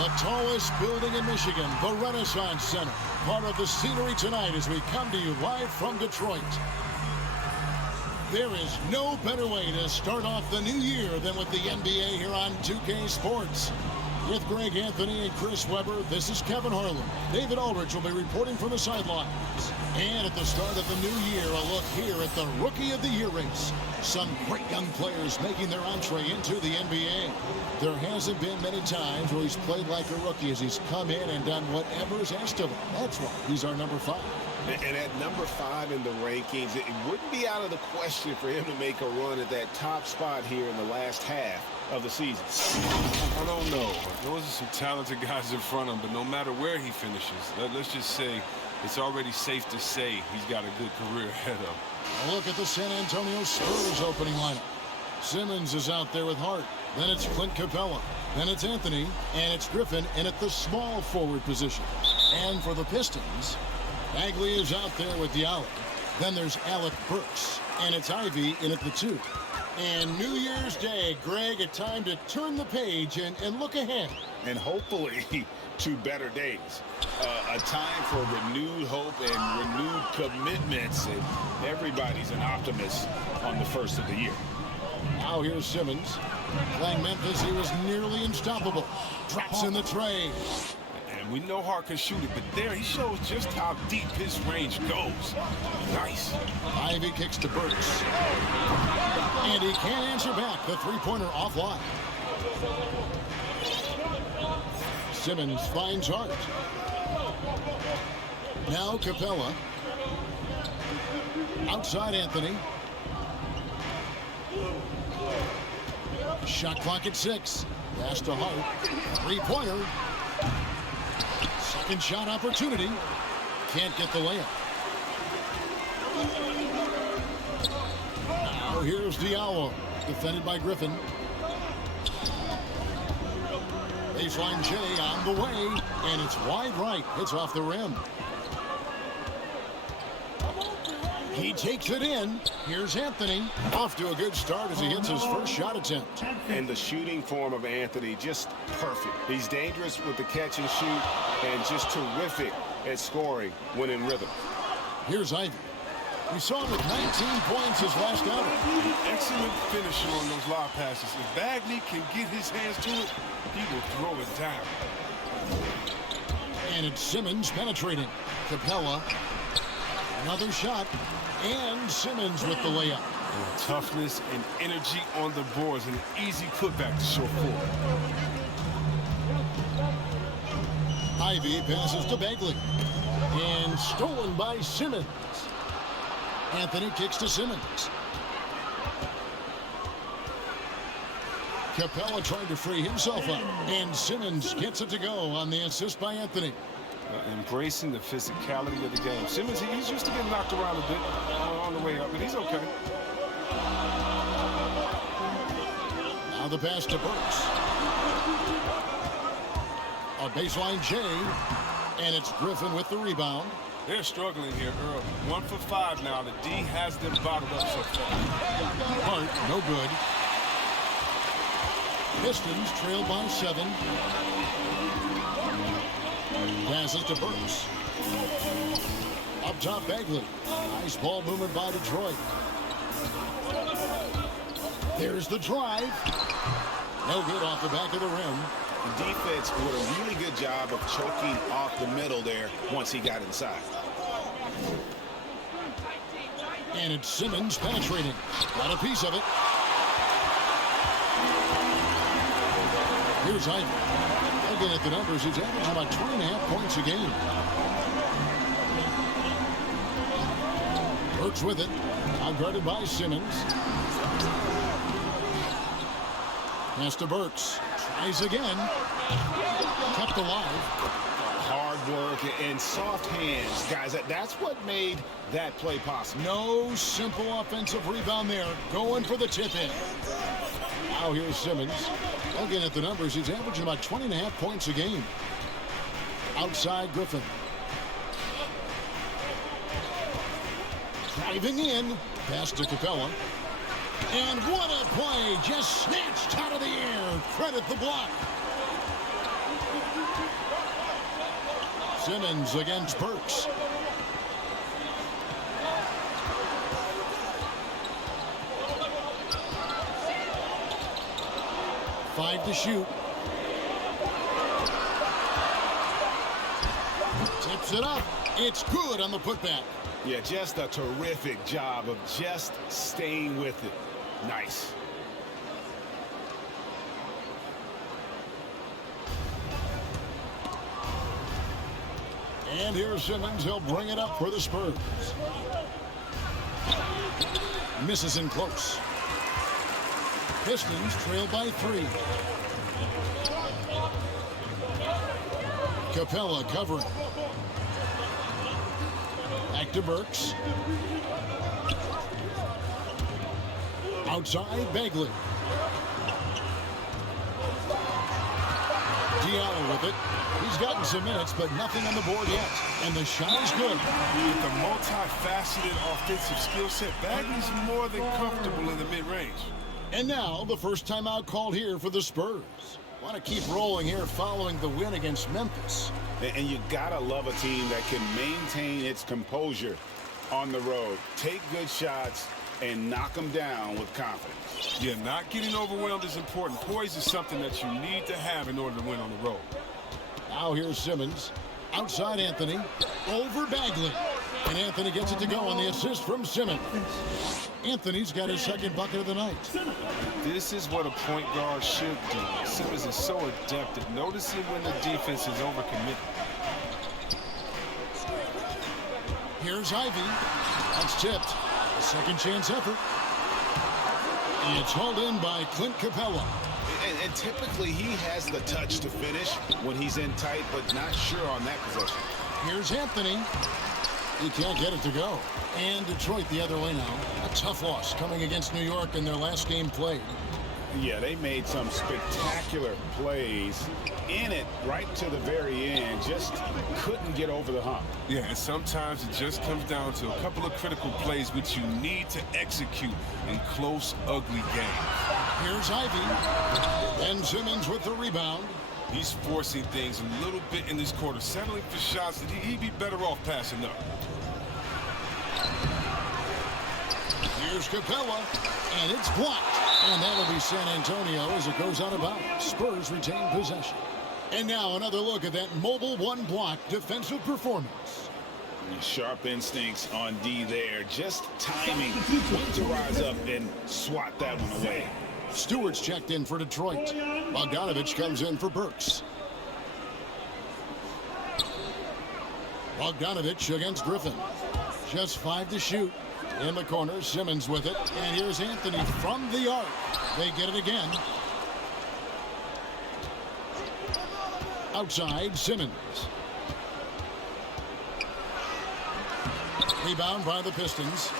The tallest building in Michigan, the Renaissance Center. Part of the scenery tonight as we come to you live from Detroit. There is no better way to start off the new year than with the NBA here on 2K Sports. With Greg Anthony and Chris Webber, this is Kevin Harlan. David Aldridge will be reporting from the sidelines. And at the start of the new year, a look here at the Rookie of the Year race. Some great young players making their entree into the NBA. There hasn't been many times where he's played like a rookie as he's come in and done whatever's asked of him. That's why he's our number 5. And at number 5 in the rankings, it wouldn't be out of the question for him to make a run at that top spot here in the last half of the season. I don't know. Those are some talented guys in front of him, but no matter where he finishes, let's just say it's already safe to say he's got a good career ahead of him. A look at the San Antonio Spurs opening lineup. Simmons is out there with Hart. Then it's Clint Capella. Then it's Anthony. And it's Griffin in at the small forward position. And for the Pistons, Bagley is out there with Diallo. Then there's Alec Burks. And it's Ivy in at the 2. And New Year's Day, Greg, a time to turn the page and look ahead. And hopefully to better days. A time for renewed hope and renewed commitments. And everybody's an optimist on the first of the year. Now here's Simmons. Playing Memphis, he was nearly unstoppable. Drops in the tray. And we know Hart can shoot it, but there he shows just how deep his range goes. Nice. Ivy kicks to Burks. And he can't answer back. The three-pointer offline. Simmons finds Hart. Now Capella. Outside Anthony. Shot clock at 6. Pass to Hart. Three-pointer. Second shot opportunity. Can't get the layup. Now here's Diallo. Defended by Griffin. Baseline J on the way. And it's wide right. It's off the rim. He takes it in. Here's Anthony. Off to a good start as he hits his first shot attempt. And the shooting form of Anthony, just perfect. He's dangerous with the catch and shoot and just terrific at scoring when in rhythm. Here's Ivy. We saw him with 19 points his last outing. Excellent finisher on those lob passes. If Bagley can get his hands to it, he will throw it down. And it's Simmons penetrating. Capella. Another shot. And Simmons with the layup. And toughness and energy on the boards. An easy putback to show forward. Ivy passes to Bagley. And stolen by Simmons. Anthony kicks to Simmons. Capella trying to free himself up. And Simmons gets it to go on the assist by Anthony. Embracing the physicality of the game. Simmons, he's used to getting knocked around a bit on the way up, but he's okay. Now the pass to Burks. A baseline J, and it's Griffin with the rebound. They're struggling here, Earl. 1 for 5 now. The D has them bottled up so far. Hart, no good. Pistons trail by 7. Passes to Burks. Up top, Bagley. Nice ball movement by Detroit. There's the drive. No good off the back of the rim. The defense did a really good job of choking off the middle there once he got inside. And it's Simmons penetrating. Got a piece of it. Here's Ivy. Looking at the numbers, he's averaging about 20.5 points a game. Burks with it. Outguarded by Simmons. Pass to Burks. Tries again. Kept alive. Hard work and soft hands. Guys, that's what made that play possible. No simple offensive rebound there. Going for the tip-in. Now here's Simmons. Looking at the numbers, he's averaging about 20.5 points a game. Outside Griffin. Driving in. Pass to Capella. And what a play. Just snatched out of the air. Credit the block. Simmons against Burks. Five to shoot. Tips it up. It's good on the putback. Yeah, just a terrific job of just staying with it. Nice. And here's Simmons. He'll bring it up for the Spurs. Misses in close. Pistons trail by 3. Capella covering. Back to Burks. Outside, Bagley. Diallo with it. He's gotten some minutes, but nothing on the board yet. And the shot is good. With the multifaceted offensive skill set, Bagley's more than comfortable in the mid-range. And now, the first timeout called here for the Spurs. Want to keep rolling here following the win against Memphis. And you gotta love a team that can maintain its composure on the road. Take good shots and knock them down with confidence. Yeah, not getting overwhelmed is important. Poise is something that you need to have in order to win on the road. Now here's Simmons. Outside Anthony. Over Bagley. And Anthony gets it to go on the assist from Simmons. Anthony's got his second bucket of the night. This is what a point guard should do. Simmons is so adept at noticing when the defense is overcommitted. Here's Ivy. That's tipped. A second chance effort. It's hauled in by Clint Capella. And typically he has the touch to finish when he's in tight, but not sure on that possession. Here's Anthony. He can't get it to go. And Detroit the other way now. A tough loss coming against New York in their last game played. Yeah, they made some spectacular plays in it right to the very end. Just couldn't get over the hump. Yeah, and sometimes it just comes down to a couple of critical plays which you need to execute in close, ugly games. Here's Ivy. And Simmons with the rebound. He's forcing things a little bit in this quarter, settling for shots that he'd be better off passing up. Here's Capella, and it's blocked. And that'll be San Antonio as it goes out of bounds. Spurs retain possession. And now another look at that mobile one-block defensive performance. Sharp instincts on D there. Just timing when to rise up and swat that one away. Stewart's checked in for Detroit. Bogdanovich comes in for Burks. Bogdanovich against Griffin. Just 5 to shoot. In the corner, Simmons with it. And here's Anthony from the arc. They get it again. Outside, Simmons. Rebound by the Pistons.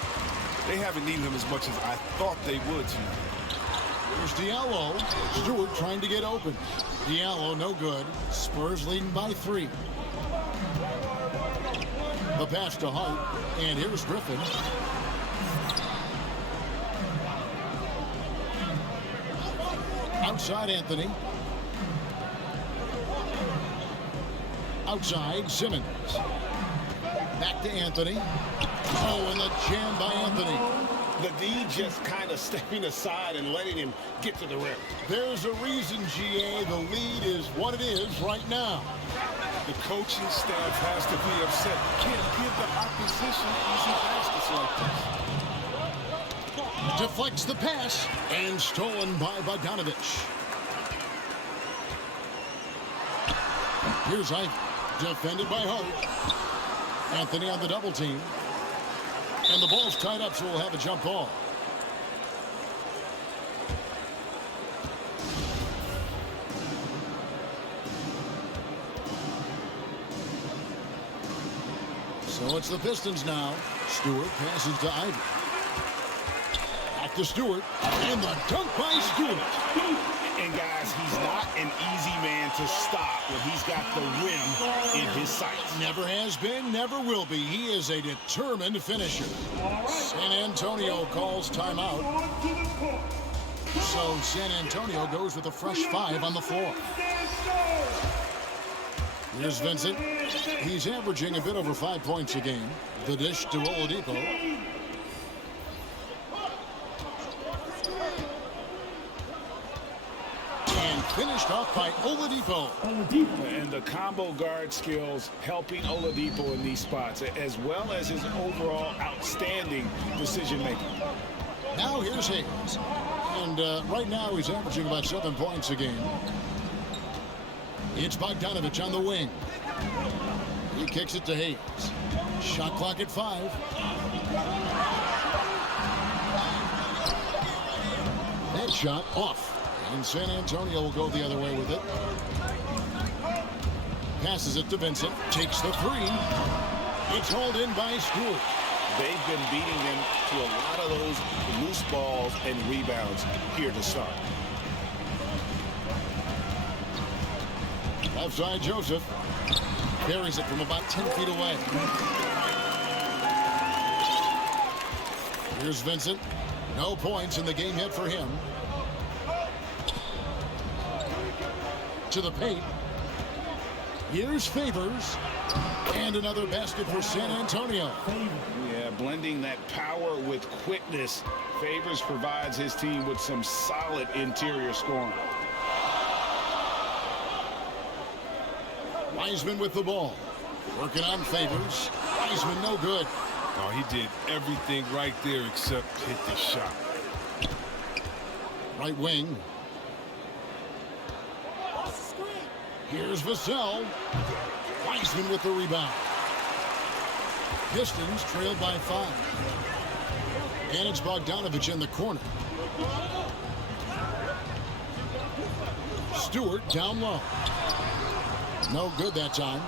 They haven't needed him as much as I thought they would tonight. Here's Diallo. Stewart trying to get open. Diallo no good. Spurs leading by 3. The pass to Hart. And here's Griffin. Outside Anthony. Outside Simmons. Back to Anthony. Oh, and the jam by Anthony. The D just kind of stepping aside and letting him get to the rim. There's a reason, GA, the lead is what it is right now. The coaching staff has to be upset. Can't give the opposition easy baskets like this. Deflects the pass and stolen by Bogdanovich. Here's Ivy, defended by Hart. Anthony on the double team. And the ball's tied up, so we'll have a jump ball. So it's the Pistons now. Stewart passes to Ivy. Back to Stewart. And the dunk by Stewart. And guys, he's not an easy man to stop when he's got the rim in his sights. Never has been, never will be. He is a determined finisher. San Antonio calls timeout. So San Antonio goes with a fresh 5 on the floor. Here's Vincent. He's averaging a bit over 5 points a game. The dish to Oladipo. And finished off by Oladipo. And the combo guard skills helping Oladipo in these spots, as well as his overall outstanding decision-making. Now here's Hayes. And right now he's averaging about 7 points a game. It's Bogdanovich on the wing. He kicks it to Hayes. Shot clock at 5. That shot off. And San Antonio will go the other way with it. Passes it to Vincent. Takes the 3. It's hauled in by Stewart. They've been beating them to a lot of those loose balls and rebounds here to start. Left side, Joseph. Carries it from about 10 feet away. Here's Vincent. No points in the game yet for him. To the paint. Here's Favors. And another basket for San Antonio. Yeah, blending that power with quickness. Favors provides his team with some solid interior scoring. Wiseman with the ball. Working on Favors. Wiseman no good. Oh, he did everything right there except hit the shot. Right wing. Here's Vassell. Wiseman with the rebound. Pistons trailed by 5. And it's Bogdanovich in the corner. Stewart down low. No good that time.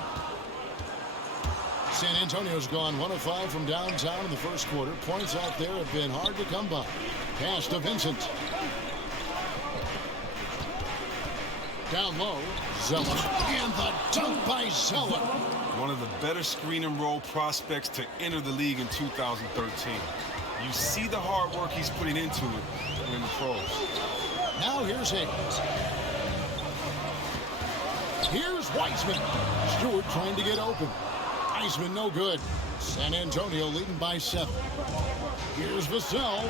San Antonio's gone 1 of 5 from downtown in the first quarter. Points out there have been hard to come by. Pass to Vincent. Down low, Zeller. And the dunk by Zeller. One of the better screen and roll prospects to enter the league in 2013. You see the hard work he's putting into it in the pros. Now here's Hayes. Here's Wiseman. Stewart trying to get open. Wiseman no good. San Antonio leading by 7. Here's Vassell.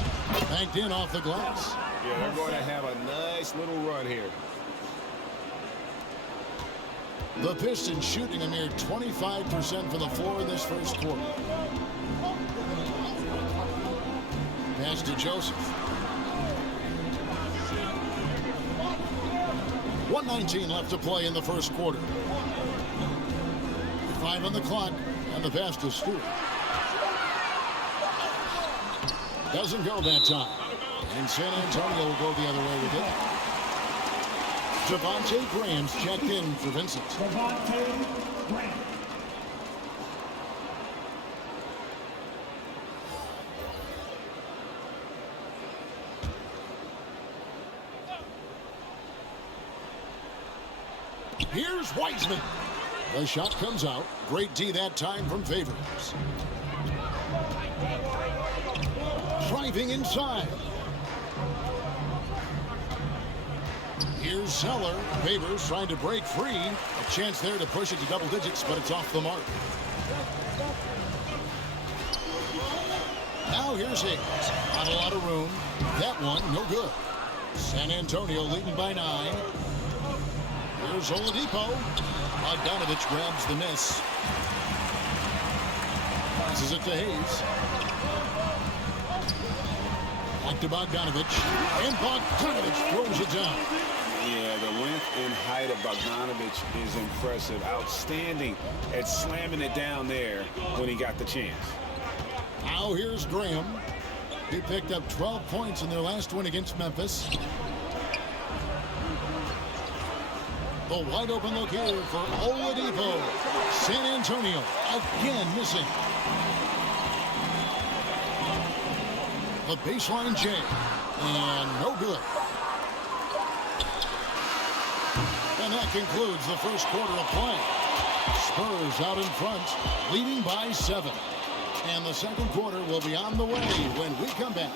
Banked in off the glass. Yeah, they're going to have a nice little run here. The Pistons shooting a mere 25% from the floor in this first quarter. Pass to Joseph. 1:19 left to play in the first quarter. 5 on the clock, and the pass to Stewart. Doesn't go that time. And San Antonio will go the other way with it. Devontae Graham's checked in for Vincent. Devontae Graham. Here's Wiseman. The shot comes out. Great D that time from Favors. Driving inside. Here's Zeller. Favors trying to break free. A chance there to push it to double digits, but it's off the mark. Now here's Hayes. Not a lot of room. That one, no good. San Antonio leading by 9. Here's Oladipo. Bogdanovich grabs the miss. Passes it to Hayes. Back to Bogdanovich. And Bogdanovich throws it down. Yeah, the length and height of Bogdanovich is impressive. Outstanding at slamming it down there when he got the chance. Now here's Graham. He picked up 12 points in their last win against Memphis. The wide open look here for Oladipo. San Antonio again missing. The baseline J. And no good. And that concludes the first quarter of play. Spurs out in front, leading by 7. And the second quarter will be on the way when we come back.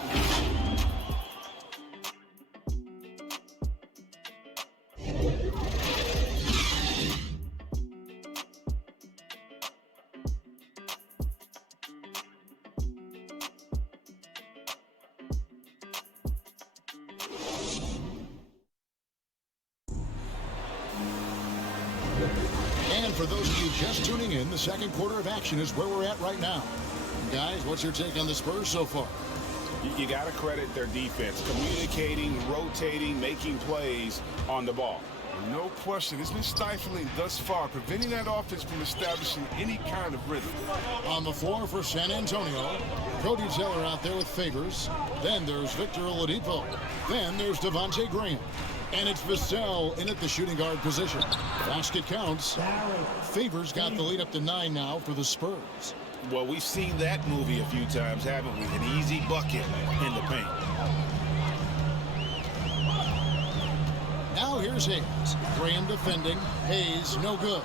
And for those of you just tuning in, the second quarter of action is where we're at right now. Guys, what's your take on the Spurs so far? You got to credit their defense, communicating, rotating, making plays on the ball. No question. It's been stifling thus far, preventing that offense from establishing any kind of rhythm. On the floor for San Antonio, Cody Zeller out there with Favors. Then there's Victor Oladipo. Then there's Devontae Graham. And it's Vassell in at the shooting guard position. Basket counts. Favors got the lead up to 9 now for the Spurs. Well, we've seen that movie a few times, haven't we? An easy bucket in the paint. Now here's Hayes. Graham defending. Hayes no good.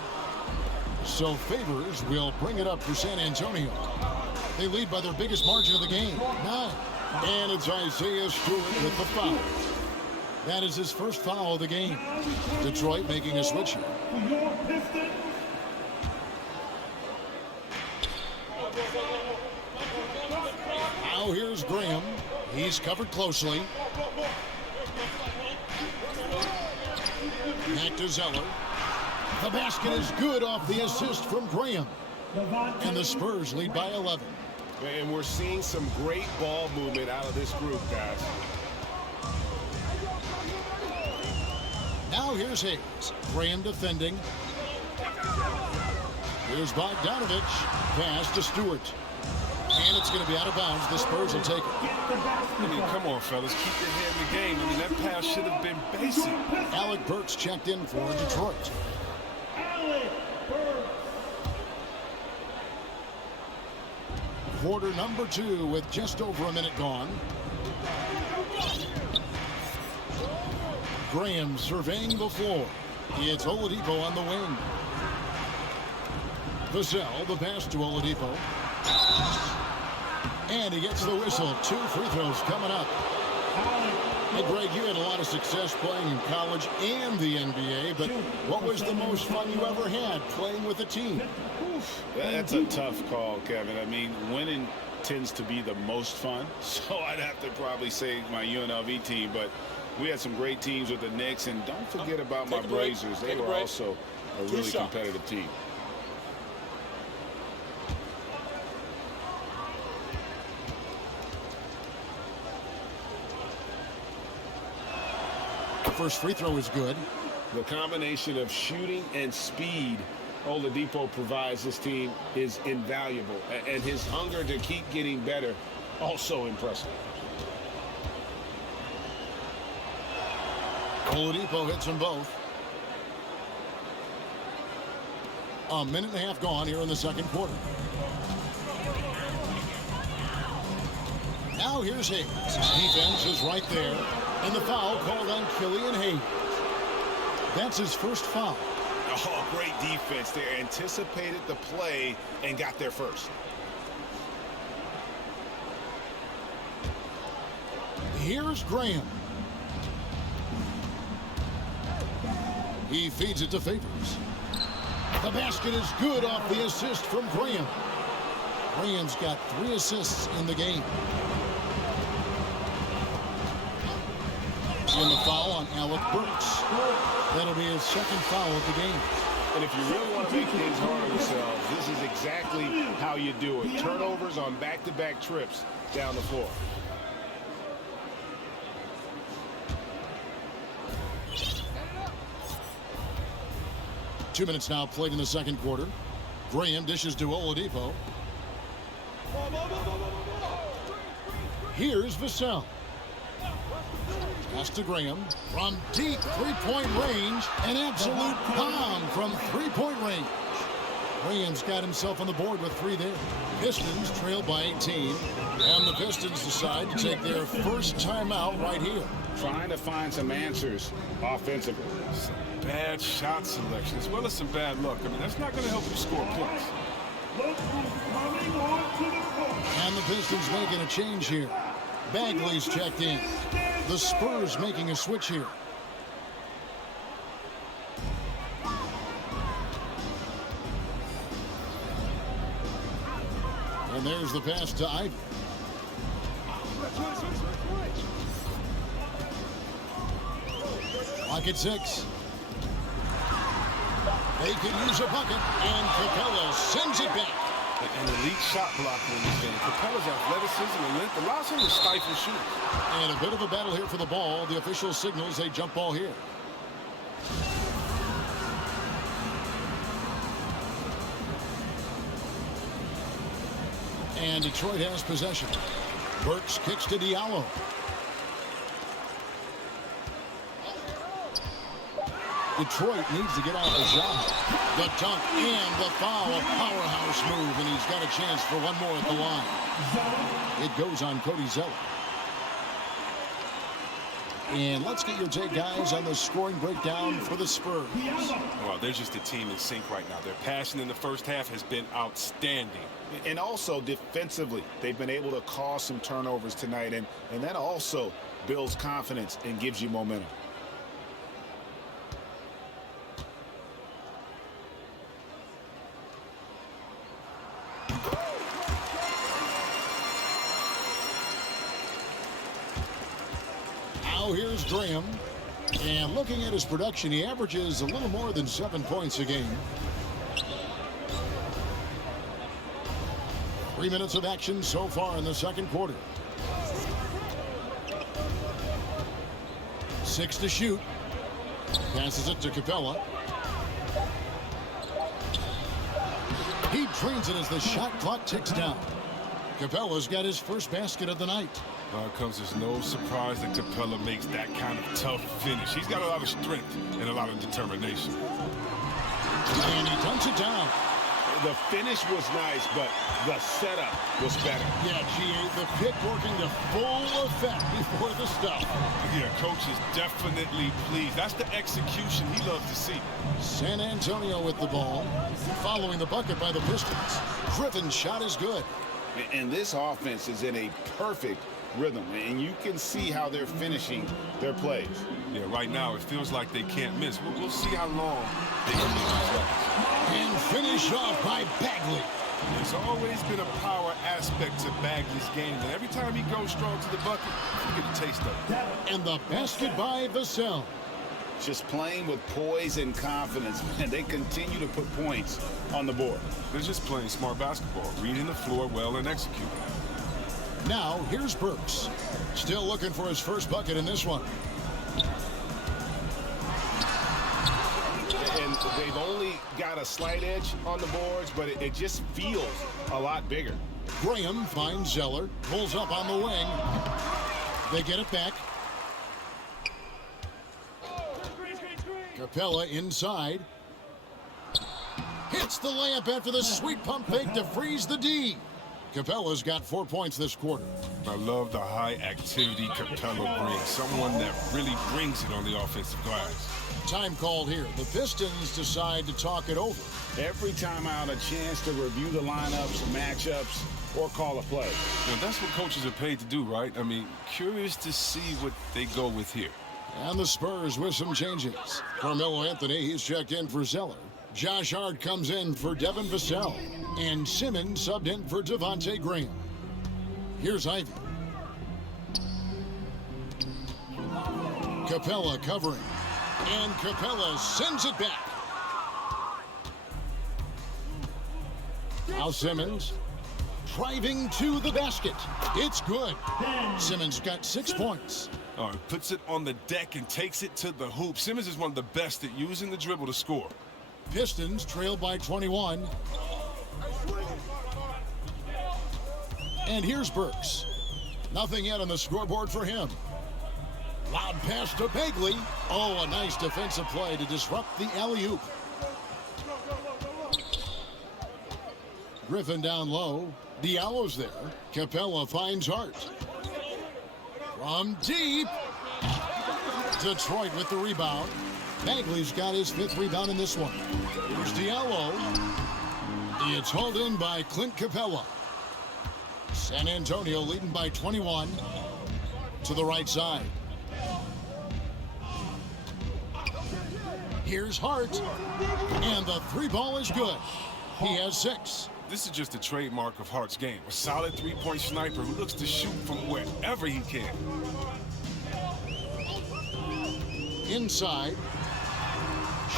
So Favors will bring it up for San Antonio. They lead by their biggest margin of the game, 9. And it's Isaiah Stewart with the foul. That is his first foul of the game. Detroit making a switch here. Your Pistons. Now here's Graham. He's covered closely. Back to Zeller. The basket is good off the assist from Graham. And the Spurs lead by 11. And we're seeing some great ball movement out of this group, guys. Now here's Hayes. Graham defending. Here's Bogdanovich. Pass to Stewart. And it's going to be out of bounds. The Spurs will take it. I mean, come on, fellas. Keep your head in the game. I mean, that pass should have been basic. Alec Burks checked in for Detroit. Quarter number 2 with just over a minute gone. Graham surveying the floor. It's Oladipo on the wing. Vassell, the pass to Oladipo. And he gets the whistle. 2 free throws coming up. Hey, Greg, you had a lot of success playing in college and the NBA, but what was the most fun you ever had playing with a team? That's a tough call, Kevin. I mean, winning tends to be the most fun, so I'd have to probably say my UNLV team, but we had some great teams with the Knicks, and don't forget about my Blazers. They were also a really competitive team. First free throw is good. The combination of shooting and speed Oladipo provides this team is invaluable, and his hunger to keep getting better also impressive. Oladipo hits them both. A minute and a half gone here in the second quarter. Now here's Hayes. Defense is right there. And the foul called on Killian Hayes. That's his first foul. Oh, great defense there. Anticipated the play and got there first. Here's Graham. He feeds it to Favors. The basket is good off the assist from Graham. Graham's got 3 assists in the game. And the foul on Alec Burks. That'll be his second foul of the game. And if you really want to make things hard on yourselves, this is exactly how you do it. Turnovers on back-to-back trips down the floor. Two minutes now played in the second quarter. Graham dishes to Oladipo. Here's Vassell. Pass to Graham from deep three-point range. An absolute bomb from three-point range. Graham's got himself on the board with 3 there. Pistons trail by 18. And the Pistons decide to take their first timeout right here. Trying to find some answers offensively. Some bad shot selection as well as some bad luck. I mean, that's not going to help you score points. And the Pistons making a change here. Bagley's checked in. The Spurs making a switch here. And there's the pass to Ivy. Clock at 6. They could use a bucket, and Capella sends it back. An elite shot blocker in this game. Capella's athleticism and length allows him to stifle shooters. And a bit of a battle here for the ball. The official signals a jump ball here. And Detroit has possession. Burks kicks to Diallo. Detroit needs to get out of the shot. The dunk and the foul. A powerhouse move, and he's got a chance for one more at the line. It goes on Cody Zeller. And let's get your take, guys, on the scoring breakdown for the Spurs. Well, they're just a team in sync right now. Their passion in the first half has been outstanding. And also defensively, they've been able to cause some turnovers tonight, and that also builds confidence and gives you momentum. Now here's Graham. And looking at his production, he averages a little more than 7 points a game. 3 minutes of action so far in the second quarter. 6 to shoot. Passes it to Capella. He drains it as the shot clock ticks down. Capella's got his first basket of the night. It comes as no surprise that Capella makes that kind of tough finish. He's got a lot of strength and a lot of determination. And he dunks it down. The finish was nice, but the setup was better. Yeah, G.A., the pick working to full effect before the stop. Yeah, coach is definitely pleased. That's the execution he loves to see. San Antonio with the ball, following the bucket by the Pistons. Griffin's shot is good. And this offense is in a perfect rhythm, and you can see how they're finishing their plays. Yeah, right now it feels like they can't miss. We'll see how long they can make these shots. And finish off by Bagley. There's always been a power aspect to Bagley's game, and every time he goes strong to the bucket, you get a taste of it. And the basket by Vassell. Just playing with poise and confidence, and they continue to put points on the board. They're just playing smart basketball, reading the floor well and executing. Now, here's Burks. Still looking for his first bucket in this one. And they've only got a slight edge on the boards, but it just feels a lot bigger. Graham finds Zeller, pulls up on the wing. They get it back. Capella inside. Hits the layup after the sweet pump fake to freeze the D. Capella's got 4 points this quarter. I love the high activity Capella brings. Someone that really brings it on the offensive glass. Time called here. The Pistons decide to talk it over. Every time out, a chance to review the lineups, matchups, or call a play. Well, that's what coaches are paid to do, right? I mean, curious to see what they go with here. And the Spurs with some changes. Carmelo Anthony, he's checked in for Zeller. Josh Hart comes in for Devin Vassell. And Simmons subbed in for Devontae Graham. Here's Ivy. Capella covering. And Capella sends it back. Now Simmons driving to the basket. It's good. Simmons got 6 points. Puts it on the deck and takes it to the hoop. Simmons is one of the best at using the dribble to score. Pistons trailed by 21. And here's Burks. Nothing yet on the scoreboard for him. Loud pass to Bagley. Oh, a nice defensive play to disrupt the alley-oop. Griffin down low. Diallo's there. Capella finds Hart. From deep. Detroit with the rebound. Bagley's got his 5th rebound in this one. Here's Diallo. It's hauled in by Clint Capella. San Antonio leading by 21 to the right side. Here's Hart. And the 3-ball is good. He has 6. This is just a trademark of Hart's game. A solid 3-point sniper who looks to shoot from wherever he can.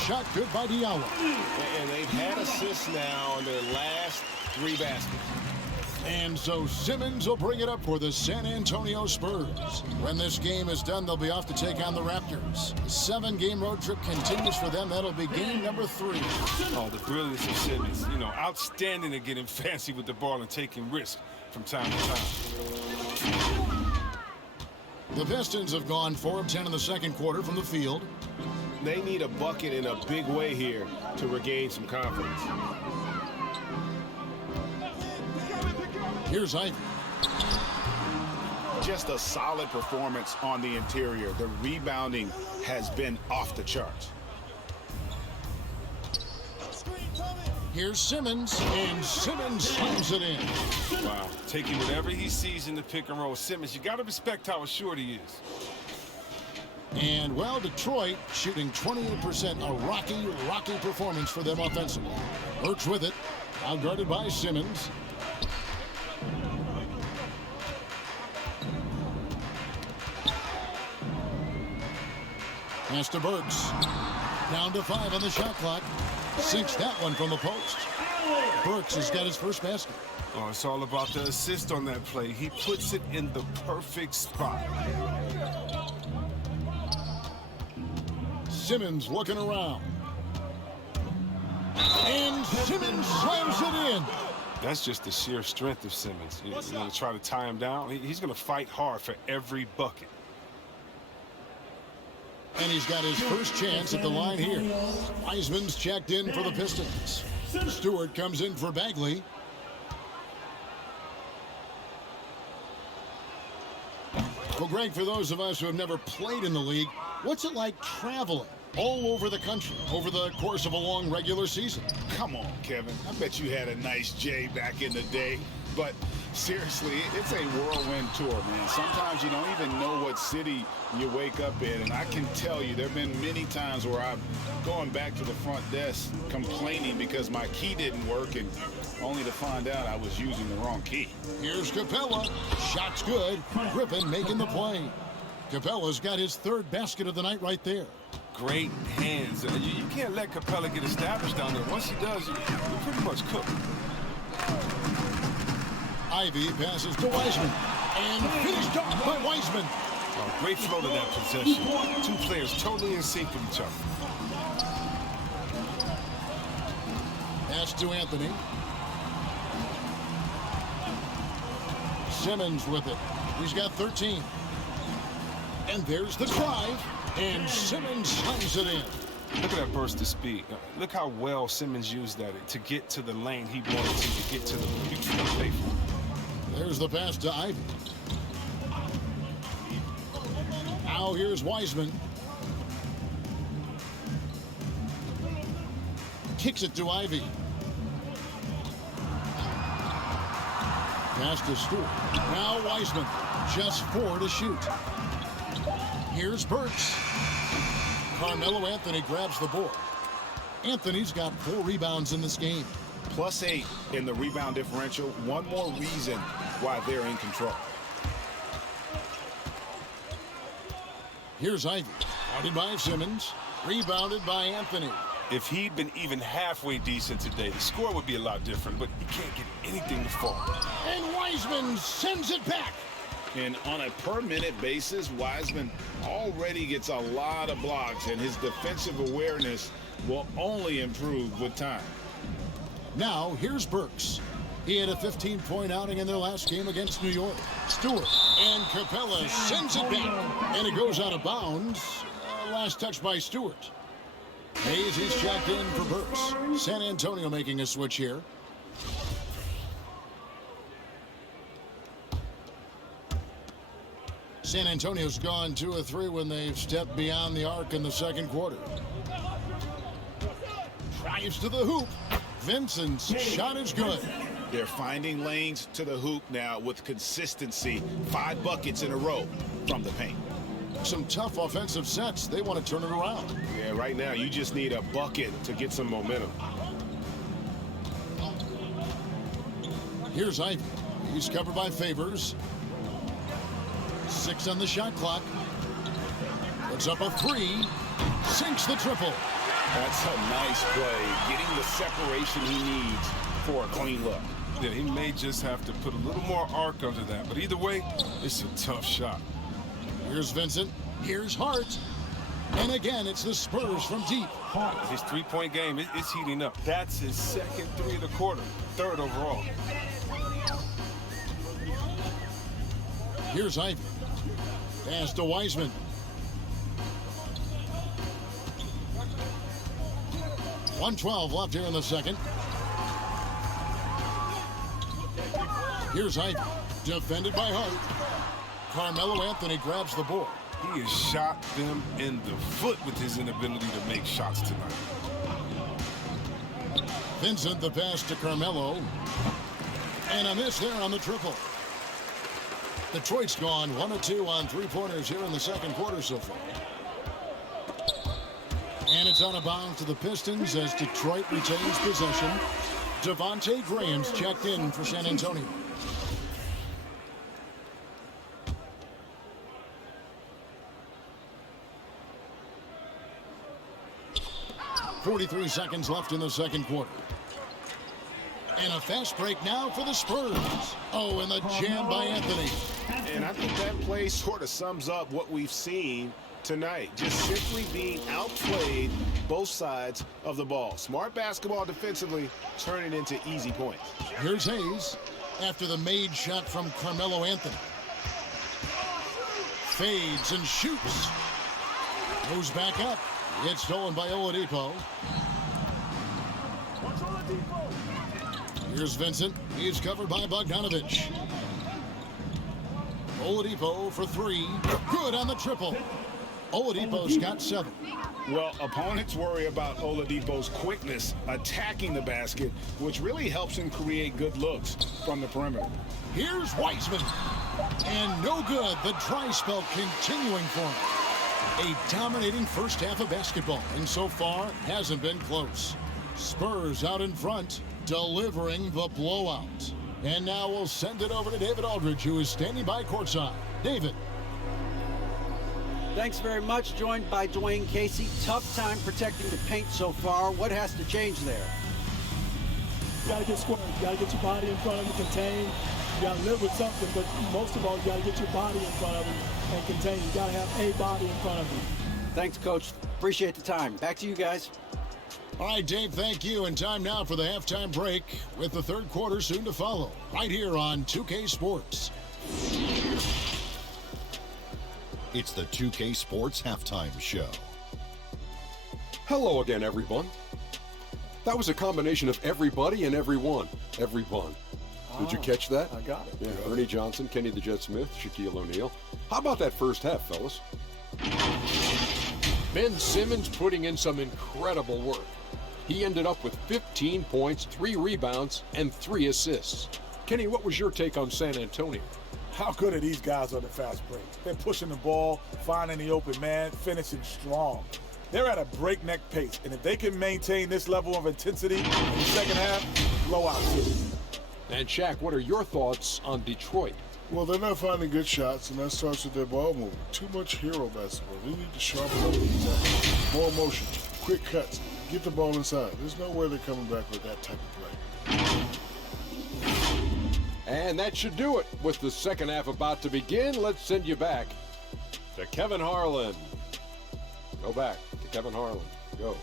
shot good by Diallo. And they've had assists now in their last 3 baskets. And so Simmons will bring it up for the San Antonio Spurs. When this game is done, they'll be off to take on the Raptors. The 7-game road trip continues for them. That'll be game number 3. Oh, the brilliance of Simmons. You know, outstanding at getting fancy with the ball and taking risks from time to time. The Pistons have gone 4 of 10 in the second quarter from the field. They need a bucket in a big way here to regain some confidence. Here's Ivy. Just a solid performance on the interior. The rebounding has been off the charts. Here's Simmons, and Simmons slams it in. Wow. Taking whatever he sees in the pick and roll. Simmons, you got to respect how assured he is. And, well, Detroit shooting 28%. A rocky performance for them offensively. Burks with it. Outguarded by Simmons. Pass to Burks. Down to 5 on the shot clock. Sinks that one from the post. Burks has got his first basket. Oh, it's all about the assist on that play. He puts it in the perfect spot. Simmons looking around. And Simmons slams it in. That's just the sheer strength of Simmons. You're going to try to tie him down. He's going to fight hard for every bucket. And he's got his first chance at the line here. Wiseman's checked in for the Pistons. Stewart comes in for Bagley. Well, Greg, for those of us who have never played in the league, what's it like traveling all over the country over the course of a long regular season? Come on, Kevin. I bet you had a nice J back in the day. But seriously, it's a whirlwind tour, man. Sometimes you don't even know what city you wake up in. And I can tell you there have been many times where I'm going back to the front desk complaining because my key didn't work, and only to find out I was using the wrong key. Here's Capella. Shot's good. Griffin making the play. Capella's got his 3rd basket of the night right there. Great hands. You can't let Capella get established down there. Once he does, you're pretty much cooked. Ivy passes to Wiseman. And finished off by Wiseman. Oh, great flow to that possession. 2 players totally in sync with each other. Pass to Anthony. Simmons with it. He's got 13. And there's the drive. And Simmons slams it in. Look at that burst of speed. Look how well Simmons used that to get to the lane he wanted to get to the beautiful play for. There's the pass to Ivy. Now here's Wiseman. Kicks it to Ivy. Pass to Stewart. Now Wiseman. Just 4 to shoot. Here's Burks. Carmelo Anthony grabs the board. Anthony's got 4 rebounds in this game. +8 in the rebound differential. One more reason why they're in control. Here's Ivy. Guarded by Simmons. Rebounded by Anthony. If he'd been even halfway decent today, the score would be a lot different, but he can't get anything to fall. And Wiseman sends it back. And on a per-minute basis, Wiseman already gets a lot of blocks, and his defensive awareness will only improve with time. Now, here's Burks. He had a 15-point outing in their last game against New York. Stewart and Capella sends it back, and it goes out of bounds. Last touch by Stewart. Hayes is checked in for Burks. San Antonio making a switch here. San Antonio's gone 2 of 3 when they've stepped beyond the arc in the second quarter. Drives to the hoop. Vincent's shot is good. They're finding lanes to the hoop now with consistency. 5 buckets in a row from the paint. Some tough offensive sets. They want to turn it around. Yeah, right now you just need a bucket to get some momentum. Here's Ivy. He's covered by Favors. 6 on the shot clock. Puts up a 3. Sinks the triple. That's a nice play, getting the separation he needs for a clean look. Yeah, he may just have to put a little more arc under that, but either way, it's a tough shot. Here's Vincent. Here's Hart. And again, it's the Spurs from deep. His three-point game is heating up. That's his second three of the quarter, third overall. Here's Ivy. Pass to Wiseman. .112 left here in the second. Here's Ivy. Defended by Hart. Carmelo Anthony grabs the board. He has shot them in the foot with his inability to make shots tonight. Vincent, the pass to Carmelo. And a miss there on the triple. Detroit's gone 1 of 2 on three-pointers here in the second quarter so far. And it's on a bounce to the Pistons as Detroit retains possession. Devontae Graham's checked in for San Antonio. .43 seconds left in the second quarter. And a fast break now for the Spurs. Oh, and the jam by Anthony. And I think that play sort of sums up what we've seen tonight. Just simply being outplayed both sides of the ball. Smart basketball defensively, turning into easy points. Here's Hayes after the made shot from Carmelo Anthony. Fades and shoots. Goes back up. It's stolen by Oladipo. Here's Vincent. He's covered by Bogdanovich. Oladipo for three. Good on the triple. Oladipo's got 7. Well, opponents worry about Oladipo's quickness attacking the basket, which really helps him create good looks from the perimeter. Here's Wiseman. And no good. The dry spell continuing for him. A dominating first half of basketball, and so far hasn't been close. Spurs out in front, delivering the blowout. And now we'll send it over to David Aldridge, who is standing by courtside. David. Thanks very much. Joined by Dwayne Casey. Tough time protecting the paint so far. What has to change there? You got to get squared. You got to get your body in front of him, contain. You got to live with something, but most of all, you got to get your body in front of him and contain. You got to have a body in front of him. Thanks, Coach. Appreciate the time. Back to you guys. All right, Dave, thank you. And time now for the halftime break with the third quarter soon to follow right here on 2K Sports. It's the 2K Sports Halftime Show. Hello again, everyone. That was a combination of everybody and everyone. Everyone. Did you catch that? I got it. Yeah, Ernie Johnson, Kenny the Jet Smith, Shaquille O'Neal. How about that first half, fellas? Ben Simmons putting in some incredible work. He ended up with 15 points, 3 rebounds, and 3 assists. Kenny, what was your take on San Antonio? How good are these guys on the fast break? They're pushing the ball, finding the open man, finishing strong. They're at a breakneck pace, and if they can maintain this level of intensity in the second half, blowout city. And Shaq, what are your thoughts on Detroit? Well, they're not finding good shots, and that starts with their ball movement. Too much hero basketball. They need to sharpen up the attack. More motion, quick cuts, get the ball inside. There's no way they're coming back with that type of play. And that should do it. With the second half about to begin, let's send you back to Kevin Harlan. Go back to Kevin Harlan. Go.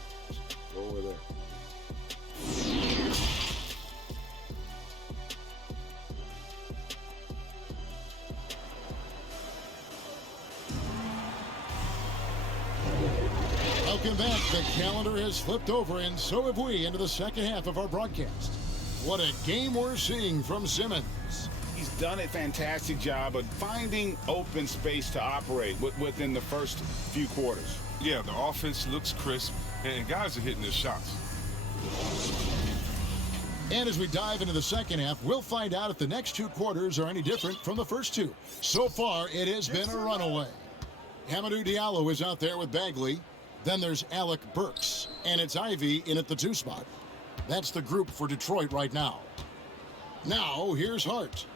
Go over there. Welcome back. The calendar has flipped over, and so have we, into the second half of our broadcast. What a game we're seeing from Simmons. He's done a fantastic job of finding open space to operate within the first few quarters. Yeah, the offense looks crisp, and guys are hitting their shots. And as we dive into the second half, we'll find out if the next 2 quarters are any different from the first 2. So far, it has been a runaway. Hamidou Diallo is out there with Bagley. Then there's Alec Burks, and it's Ivy in at the 2 spot. That's the group for Detroit right now. Now, here's Hart.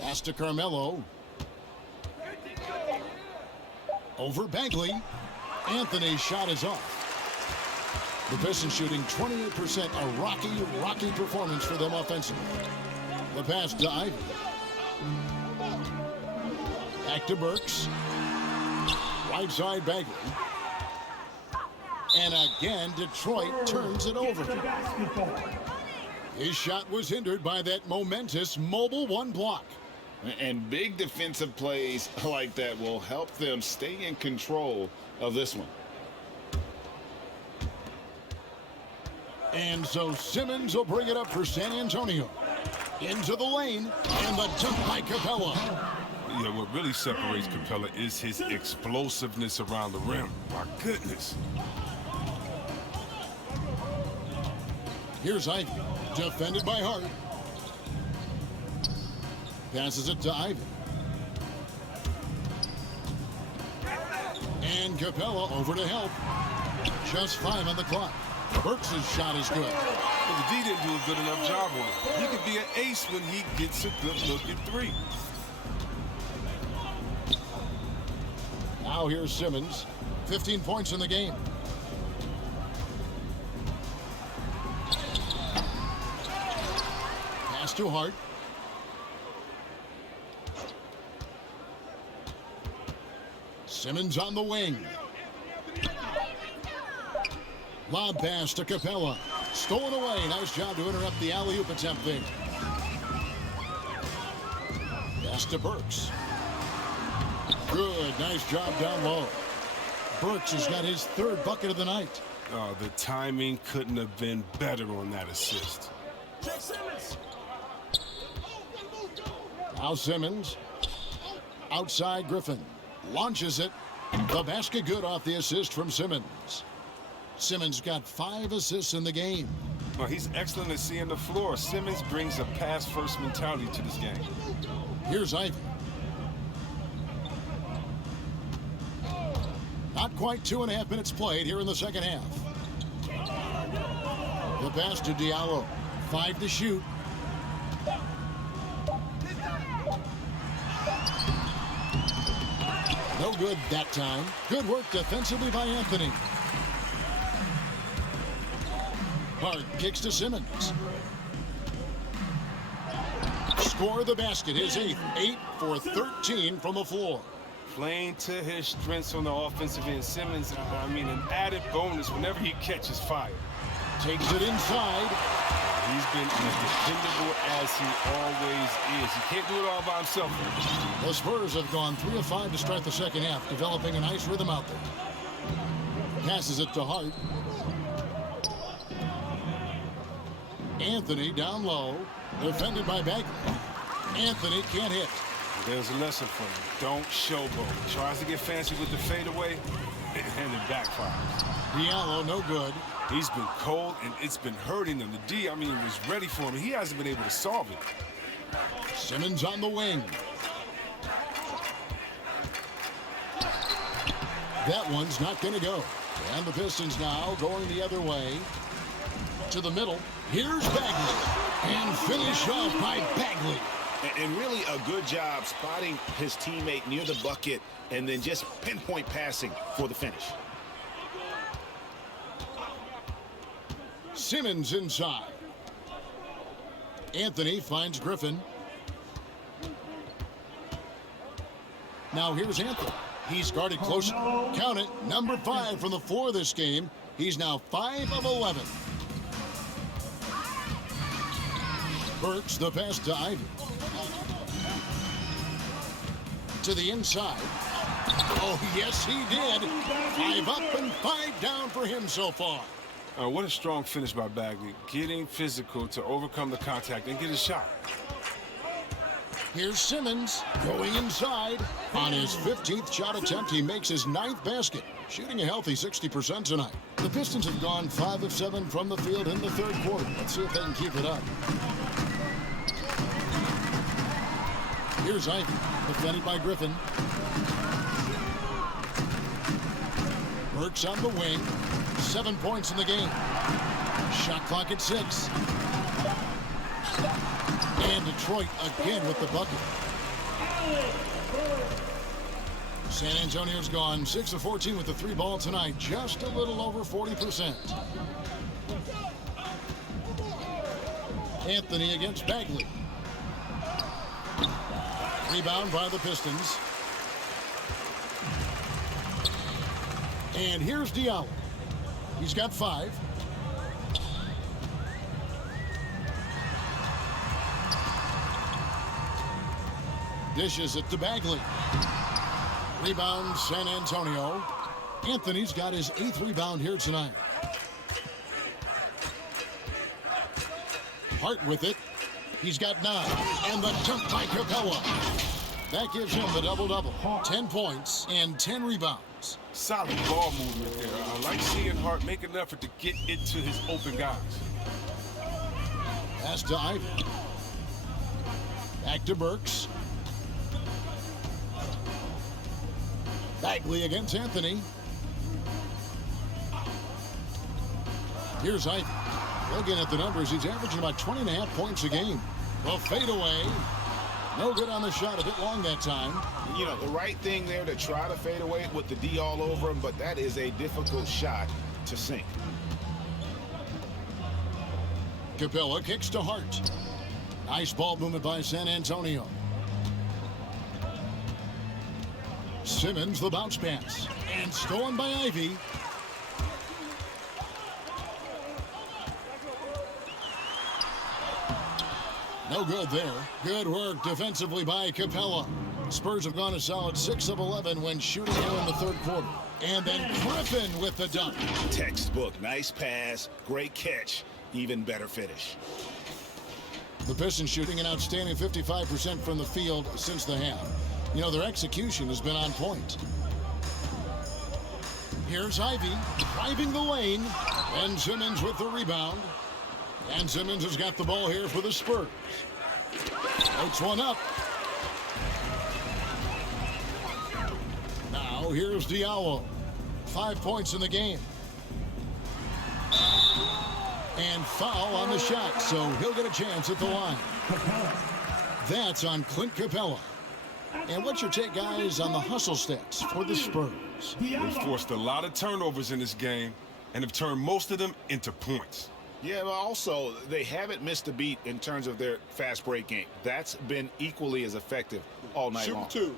Pass to Carmelo. Over Bagley. Anthony's shot is off. The Pistons shooting 28%, a rocky performance for them offensively. The pass to Ivy. Back to Burks. Right side Bagley. And again, Detroit turns it over. His shot was hindered by that momentous mobile one block. And big defensive plays like that will help them stay in control of this one. And so Simmons will bring it up for San Antonio. Into the lane, and the dunk by Capella. Yeah, what really separates Capella is his explosiveness around the rim. My goodness. Here's Ivy, defended by Hart. Passes it to Ivy. And Capella over to help. Just 5 on the clock. Burks' shot is good. Well, the D didn't do a good enough job on him. He could be an ace when he gets a good look at 3. Now here's Simmons. 15 points in the game. Pass to Hart. Simmons on the wing. Lob pass to Capella. Stolen away. Nice job to interrupt the alley-oop attempt there. Pass to Burks. Good. Nice job down low. Burks has got his 3rd bucket of the night. The timing couldn't have been better on that assist. Now Simmons. Outside Griffin. Launches it. The basket good off the assist from Simmons. Simmons got 5 assists in the game. Well, he's excellent at seeing the floor. Simmons brings a pass-first mentality to this game. Here's Ivy. Not quite 2.5 minutes played here in the second half. The pass to Diallo. 5 to shoot. No good that time. Good work defensively by Anthony. Hart kicks to Simmons. Score the basket, his 8th. 8 for 13 from the floor. Playing to his strengths on the offensive end. Simmons, I mean, an added bonus whenever he catches fire. Takes it inside. He's been as dependable as he always is. He can't do it all by himself. The Spurs have gone 3 of 5 to start the second half, developing a nice rhythm out there. Passes it to Hart. Anthony down low, defended by Bagley. Anthony can't hit. There's a lesson for him. Don't showboat. He tries to get fancy with the fadeaway, and it backfires. Diallo, no good. He's been cold, and it's been hurting him. The D, I mean, was ready for him. He hasn't been able to solve it. Simmons on the wing. That one's not going to go. And the Pistons now going the other way. To the middle. Here's Bagley. And finish off by Bagley. And really a good job spotting his teammate near the bucket and then just pinpoint passing for the finish. Simmons inside. Anthony finds Griffin. Now here's Anthony. He's guarded close. Count it. Number 5 from the floor this game. He's now 5 of 11. Burks, the pass to Ivy. To the inside. Oh, yes, he did. 5 up and 5 down for him so far. What a strong finish by Bagley. Getting physical to overcome the contact and get a shot. Here's Simmons going inside. On his 15th shot attempt, he makes his 9th basket, shooting a healthy 60% tonight. The Pistons have gone 5 of 7 from the field in the 3rd quarter. Let's see if they can keep it up. Here's Ivy, defended by Griffin. Burks on the wing. 7 points in the game. Shot clock at 6. And Detroit again with the bucket. San Antonio's gone 6 of 14 with the 3 ball tonight, just a little over 40%. Anthony against Bagley. Rebound by the Pistons. And here's Diallo. He's got 5. Dishes it to Bagley. Rebound San Antonio. Anthony's got his 8th rebound here tonight. Hart with it. He's got 9. And the dunk by Capella. That gives him the double-double. 10 points and 10 rebounds. Solid ball movement there. I like seeing Hart make an effort to get into his open guys. Pass to Ivy. Back to Burks. Bagley against Anthony. Here's Ivy. Looking at the numbers, he's averaging about 20.5 points a game. The fadeaway. No good on the shot, a bit long that time. You know, the right thing there to try to fade away with the D all over him, but that is a difficult shot to sink. Capella kicks to Hart. Nice ball movement by San Antonio. Simmons, the bounce pass. And stolen by Ivy. No good there. Good work defensively by Capella. Spurs have gone a solid 6 of 11 when shooting here in the 3rd quarter. And then Griffin with the dunk. Textbook. Nice pass. Great catch. Even better finish. The Pistons shooting an outstanding 55% from the field since the half. You know, their execution has been on point. Here's Ivy driving the lane. And Simmons with the rebound. And Simmons has got the ball here for the Spurs. Takes one up. Now here's Diallo. 5 points in the game. And foul on the shot, so he'll get a chance at the line. That's on Clint Capella. And what's your take, guys, on the hustle stats for the Spurs? They forced a lot of turnovers in this game and have turned most of them into points. Yeah, but also, they haven't missed a beat in terms of their fast break game. That's been equally as effective all night long. Shoot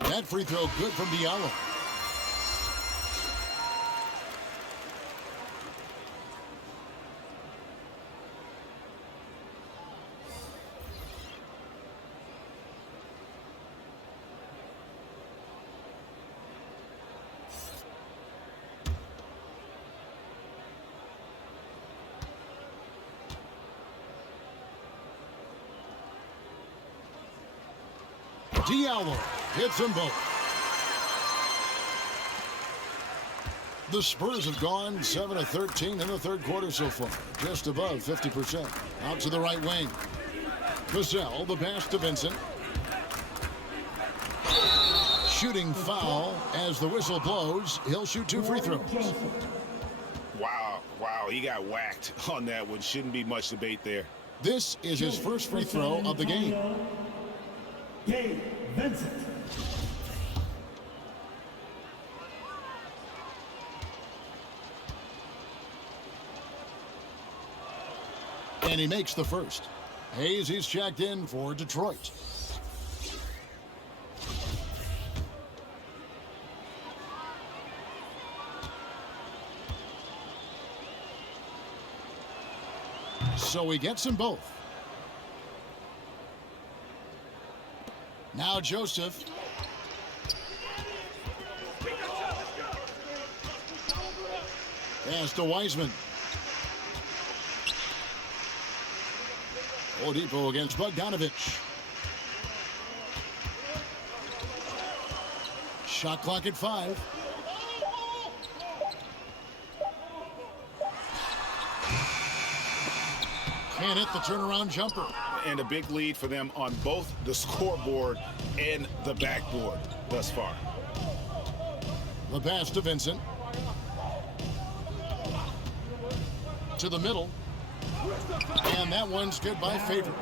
2. That free throw good from Diallo. Diallo hits them both. The Spurs have gone 7 of 13 in the 3rd quarter so far, just above 50%. Out to the right wing. Vassell, the pass to Vincent. Shooting foul as the whistle blows. He'll shoot 2 free throws. Wow, he got whacked on that one. Shouldn't be much debate there. This is his first free throw of the game. Vincent. And he makes the first. Hayes, he's checked in for Detroit. So he gets them both. Now Joseph. Pass to Wiseman. Oladipo against Bogdanovich. Shot clock at 5. Can't hit the turnaround jumper. And a big lead for them on both the scoreboard and the backboard thus far. The pass to Vincent. To the middle. And that one's good by Favors.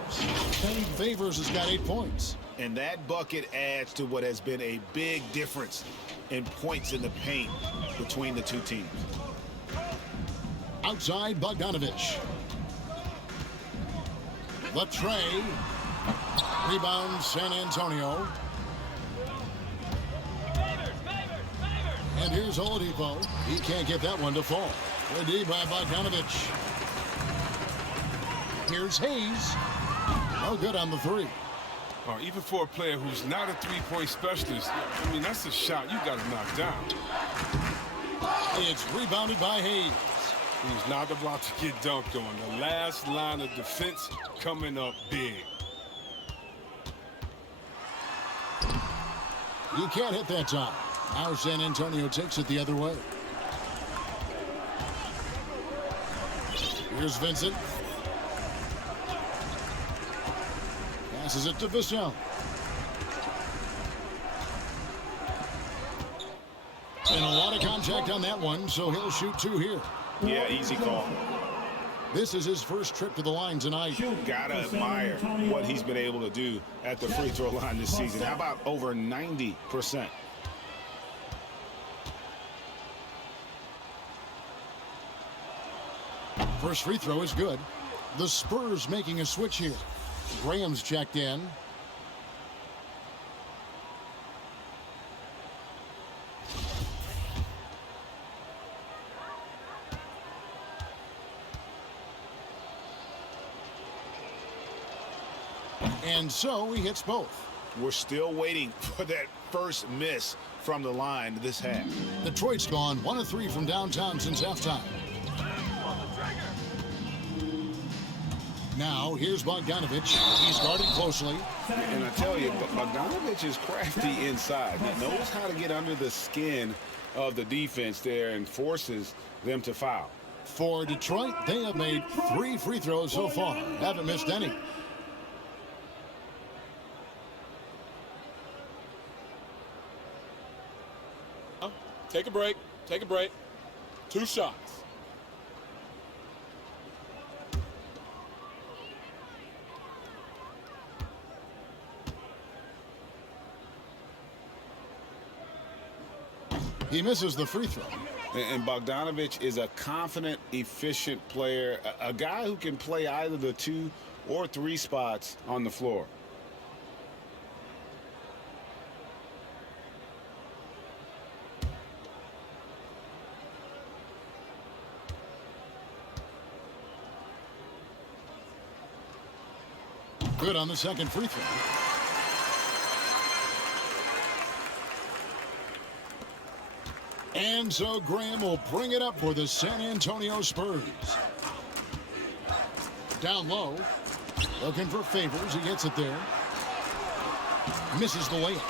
Favors has got 8 points. And that bucket adds to what has been a big difference in points in the paint between the two teams. Outside, Bogdanovich. Latre. Rebound, San Antonio. And here's Oladipo. He can't get that one to fall. Good D by Bogdanovich. Here's Hayes. No good on the three. Even for a player who's not a three-point specialist, I mean, that's a shot you got to knock down. It's rebounded by Hayes. He's not about to get dunked on. The last line of defense coming up big. You can't hit that time. Now San Antonio takes it the other way. Here's Vincent. Passes it to Vassell. And a lot of contact on that one, so he'll shoot 2 here. Yeah, easy call. This is his first trip to the line tonight. Gotta admire what he's been able to do at the free throw line this season. How about over 90%? First free throw is good. The Spurs making a switch here. Graham's checked in. And so he hits both. We're still waiting for that first miss from the line this half. Detroit's gone 1 of 3 from downtown since halftime. Now, here's Bogdanovich. He's guarded closely. And I tell you, Bogdanovich is crafty inside. He knows how to get under the skin of the defense there and forces them to foul. For Detroit, they have made 3 free throws so far. Haven't missed any. Take a break. Take a break. 2 shots. He misses the free throw. And Bogdanovich is a confident, efficient player, a guy who can play either the 2 or 3 spots on the floor. Good on the second free throw. And so Graham will bring it up for the San Antonio Spurs. Down low. Looking for Favors. He gets it there. Misses the layup.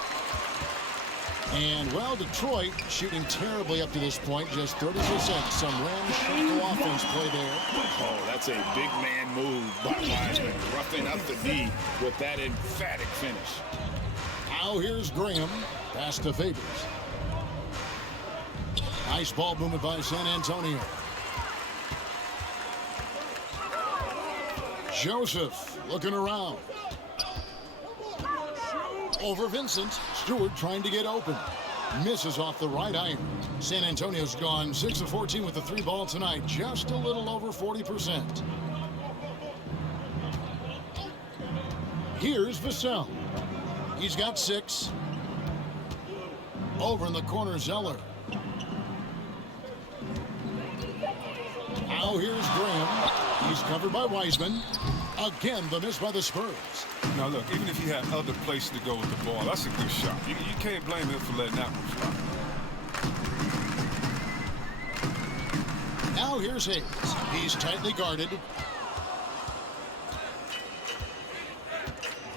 And, well, Detroit shooting terribly up to this point. Just 30%. Some ramshackle offense play there. Oh, that's a big man move by Wiseman. Roughing up the D with that emphatic finish. Now here's Graham. Pass to Favors. Nice ball movement by San Antonio. Joseph looking around. Over Vincent. Stewart trying to get open. Misses off the right iron. San Antonio's gone 6 of 14 with the 3 ball tonight. Just a little over 40%. Here's Vassell. He's got 6. Over in the corner, Zeller. Now here's Graham. He's covered by Wiseman. Again, the miss by the Spurs. Now, look, even if he had other places to go with the ball, that's a good shot. You can't blame him for letting that one fly. Now here's Hayes. He's tightly guarded.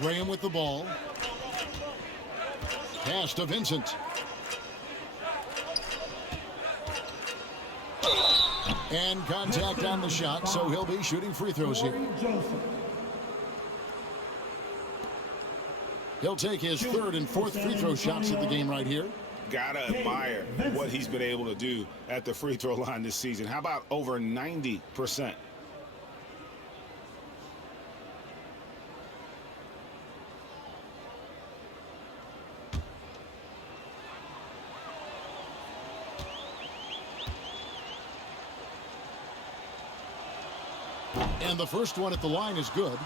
Graham with the ball. Pass to Vincent. And contact on the shot, so he'll be shooting free throws here. He'll take his 3rd and 4th free throw shots of the game right here. Gotta admire what he's been able to do at the free throw line this season. How about over 90%? And the first one at the line is good.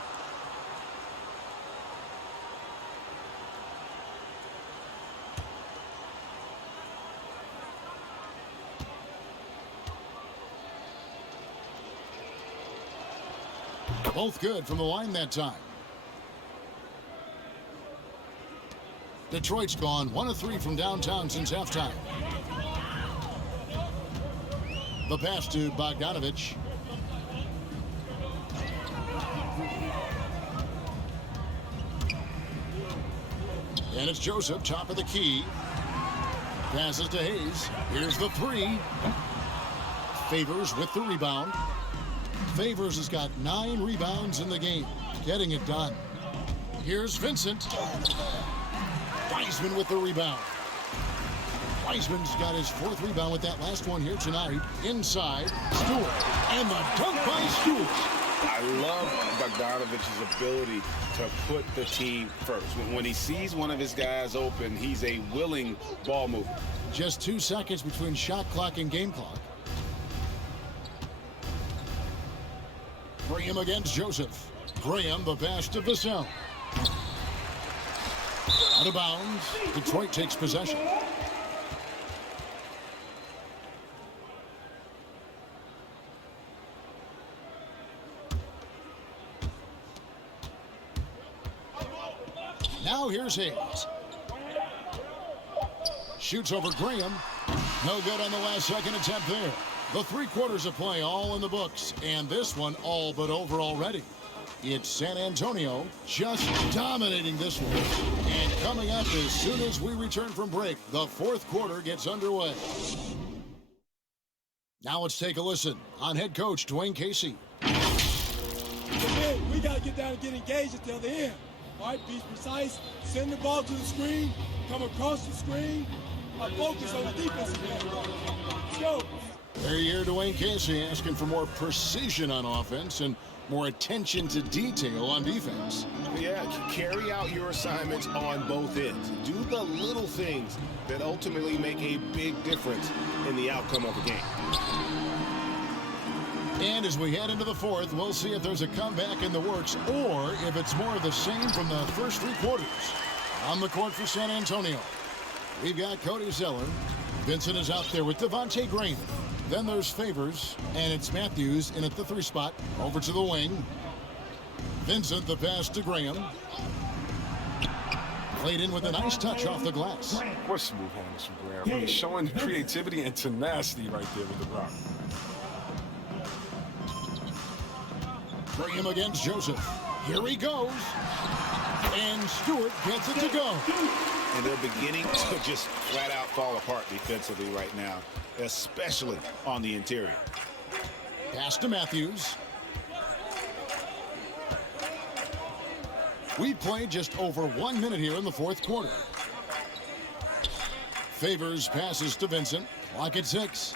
Both good from the line that time. Detroit's gone 1 of 3 from downtown since halftime. The pass to Bogdanovich. And it's Joseph, top of the key. Passes to Hayes. Here's the three. Favors with the rebound. Favors has got 9 rebounds in the game, getting it done. Here's Vincent. Wiseman with the rebound. Wiseman's got his 4th rebound with that last one here tonight. Inside, Stewart. And the dunk by Stewart. I love Bogdanovich's ability to put the team first. When he sees one of his guys open, he's a willing ball mover. Just 2 seconds between shot clock and game clock. Graham against Joseph. Graham, the pass to Vassell. Out of bounds. Detroit takes possession. Now here's Hayes. Shoots over Graham. No good on the last second attempt there. The 3 quarters of play all in the books, and this one all but over already. It's San Antonio just dominating this one. And coming up as soon as we return from break, the 4th quarter gets underway. Now let's take a listen on head coach Dwayne Casey. We got to get down and get engaged until the end. All right, be precise, send the ball to the screen, come across the screen, focus on the defensive end. Let's go. There you hear Dwayne Casey asking for more precision on offense and more attention to detail on defense. Yeah, carry out your assignments on both ends. Do the little things that ultimately make a big difference in the outcome of a game. And as we head into the 4th, we'll see if there's a comeback in the works or if it's more of the same from the first 3 quarters. On the court for San Antonio, we've got Cody Zeller. Vincent is out there with Devontae Graham. Then there's Favors, and it's Matthews in at the 3 spot. Over to the wing. Vincent, the pass to Graham. Played in with a nice touch off the glass. What smooth handles from Graham. I mean, showing the creativity and tenacity right there with the rock. Graham against Joseph. Here he goes. And Stewart gets it to go. And they're beginning to just flat out fall apart defensively right now, especially on the interior. Pass to Matthews. We played just over 1 minute here in the 4th quarter. Favors passes to Vincent. Clock at 6.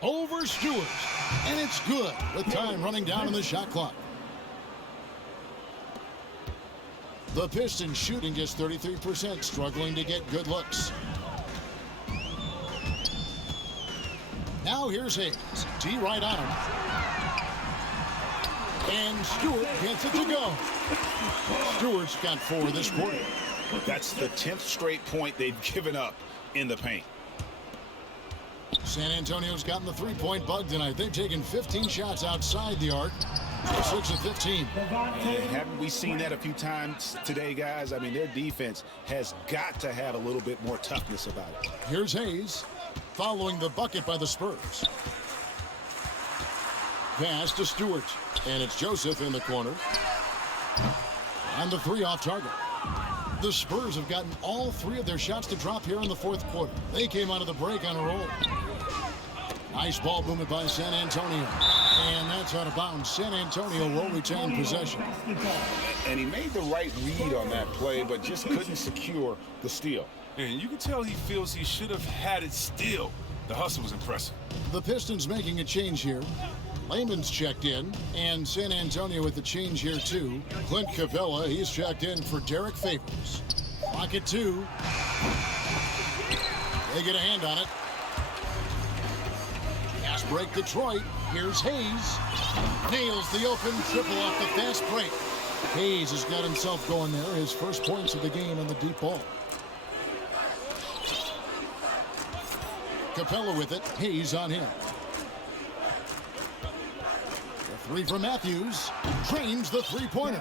Over Stewart. And it's good with time running down in the shot clock. The Pistons shooting just 33%, struggling to get good looks. Now here's Hayes. D right on him. And Stewart gets it to go. Stewart's got 4 this quarter. That's the 10th straight point they've given up in the paint. San Antonio's gotten the 3-point bug tonight. They've taken 15 shots outside the arc. 6 of 15. Haven't we seen that a few times today, guys? I mean, their defense has got to have a little bit more toughness about it. Here's Hayes following the bucket by the Spurs. Pass to Stewart. And it's Joseph in the corner. And the 3 off target. The Spurs have gotten all 3 of their shots to drop here in the 4th quarter. They came out of the break on a roll. Nice ball movement by San Antonio. And that's out of bounds. San Antonio will retain possession. And he made the right read on that play, but just couldn't secure the steal. And you can tell he feels he should have had it still. The hustle was impressive. The Pistons making a change here. Lehman's checked in, and San Antonio with the change here too. Clint Capella, he's checked in for Derek Favors. Clock at 2. They get a hand on it. Fast break Detroit. Here's Hayes. Nails the open triple off the fast break. Hayes has got himself going there. His first points of the game on the deep ball. Capella with it. Hayes on him. The three from Matthews. Drains the three-pointer.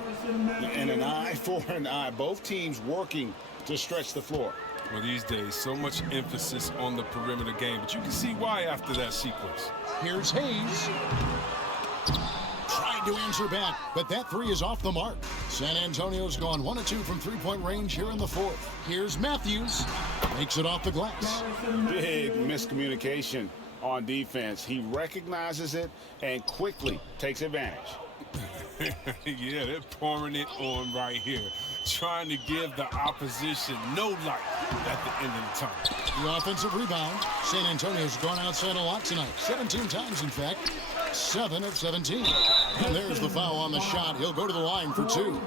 And an eye for an eye. Both teams working to stretch the floor. Well, these days, so much emphasis on the perimeter game, but you can see why after that sequence. Here's Hayes. Tried to answer back, but that three is off the mark. San Antonio's gone 1 of 2 from three-point range here in the fourth. Here's Matthews. Makes it off the glass. Big miscommunication on defense. He recognizes it and quickly takes advantage. Yeah, they're pouring it on right here, trying to give the opposition no light at the end of the time. The offensive rebound. San Antonio's gone outside a lot tonight. 17 times, in fact. 7 of 17. And there's the foul on the shot. He'll go to the line for 2.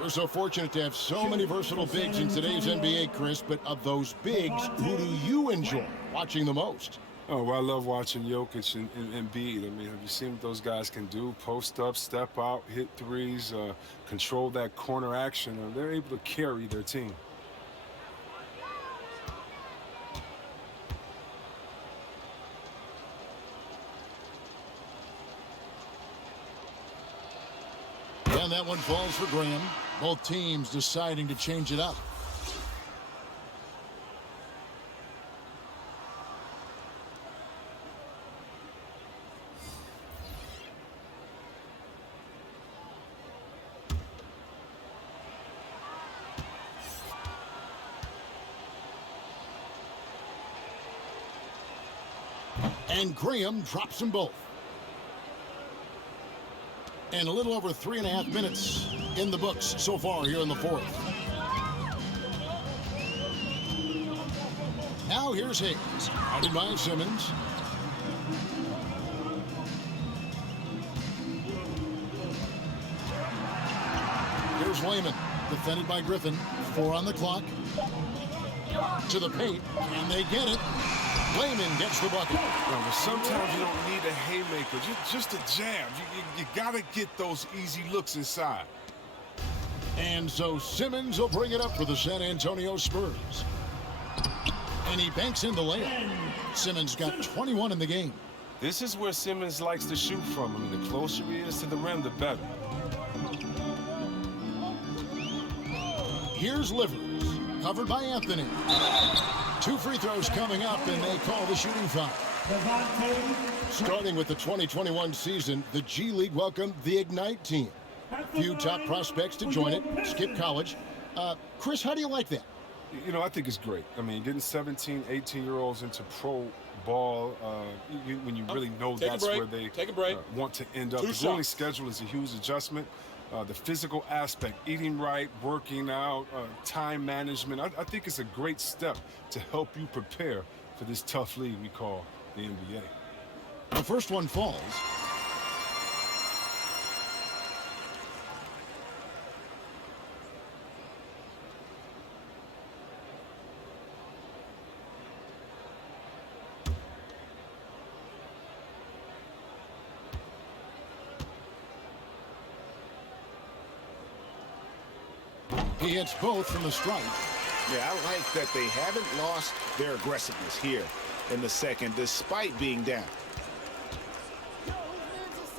We're so fortunate to have so many versatile bigs in today's NBA, Chris, but of those bigs, who do you enjoy watching the most? Oh, well, I love watching Jokic and Embiid. I mean, have you seen what those guys can do? Post up, step out, hit threes, control that corner action. They're able to carry their team. And that one falls for Graham. Both teams deciding to change it up. And Graham drops them both. And a little over 3.5 minutes in the books so far here in the fourth. Now here's Hayes. Guarded by Simmons. Here's Lehman. Defended by Griffin. 4 on the clock. To the paint. And they get it. Lehman gets the bucket. But sometimes you don't need a haymaker, just a jam. You got to get those easy looks inside. And so Simmons will bring it up for the San Antonio Spurs. And he banks in the layup. Simmons got 21 in the game. This is where Simmons likes to shoot from. I mean, the closer he is to the rim, the better. Here's Livers, covered by Anthony. 2 free throws coming up, and they call the shooting foul. Starting with the 2021 season, the G League welcomed the Ignite team. Few top prospects to join it. Skip college. Chris, how do you like that? You know, I think it's great. I mean, getting 17, 18-year-olds into pro ball when you really know that's where they want to end up. The grueling schedule is a huge adjustment. The physical aspect, eating right, working out, time management. I think it's a great step to help you prepare for this tough league we call the NBA. The first one falls. He hits both from the stripe. Yeah, I like that they haven't lost their aggressiveness here in the second, despite being down.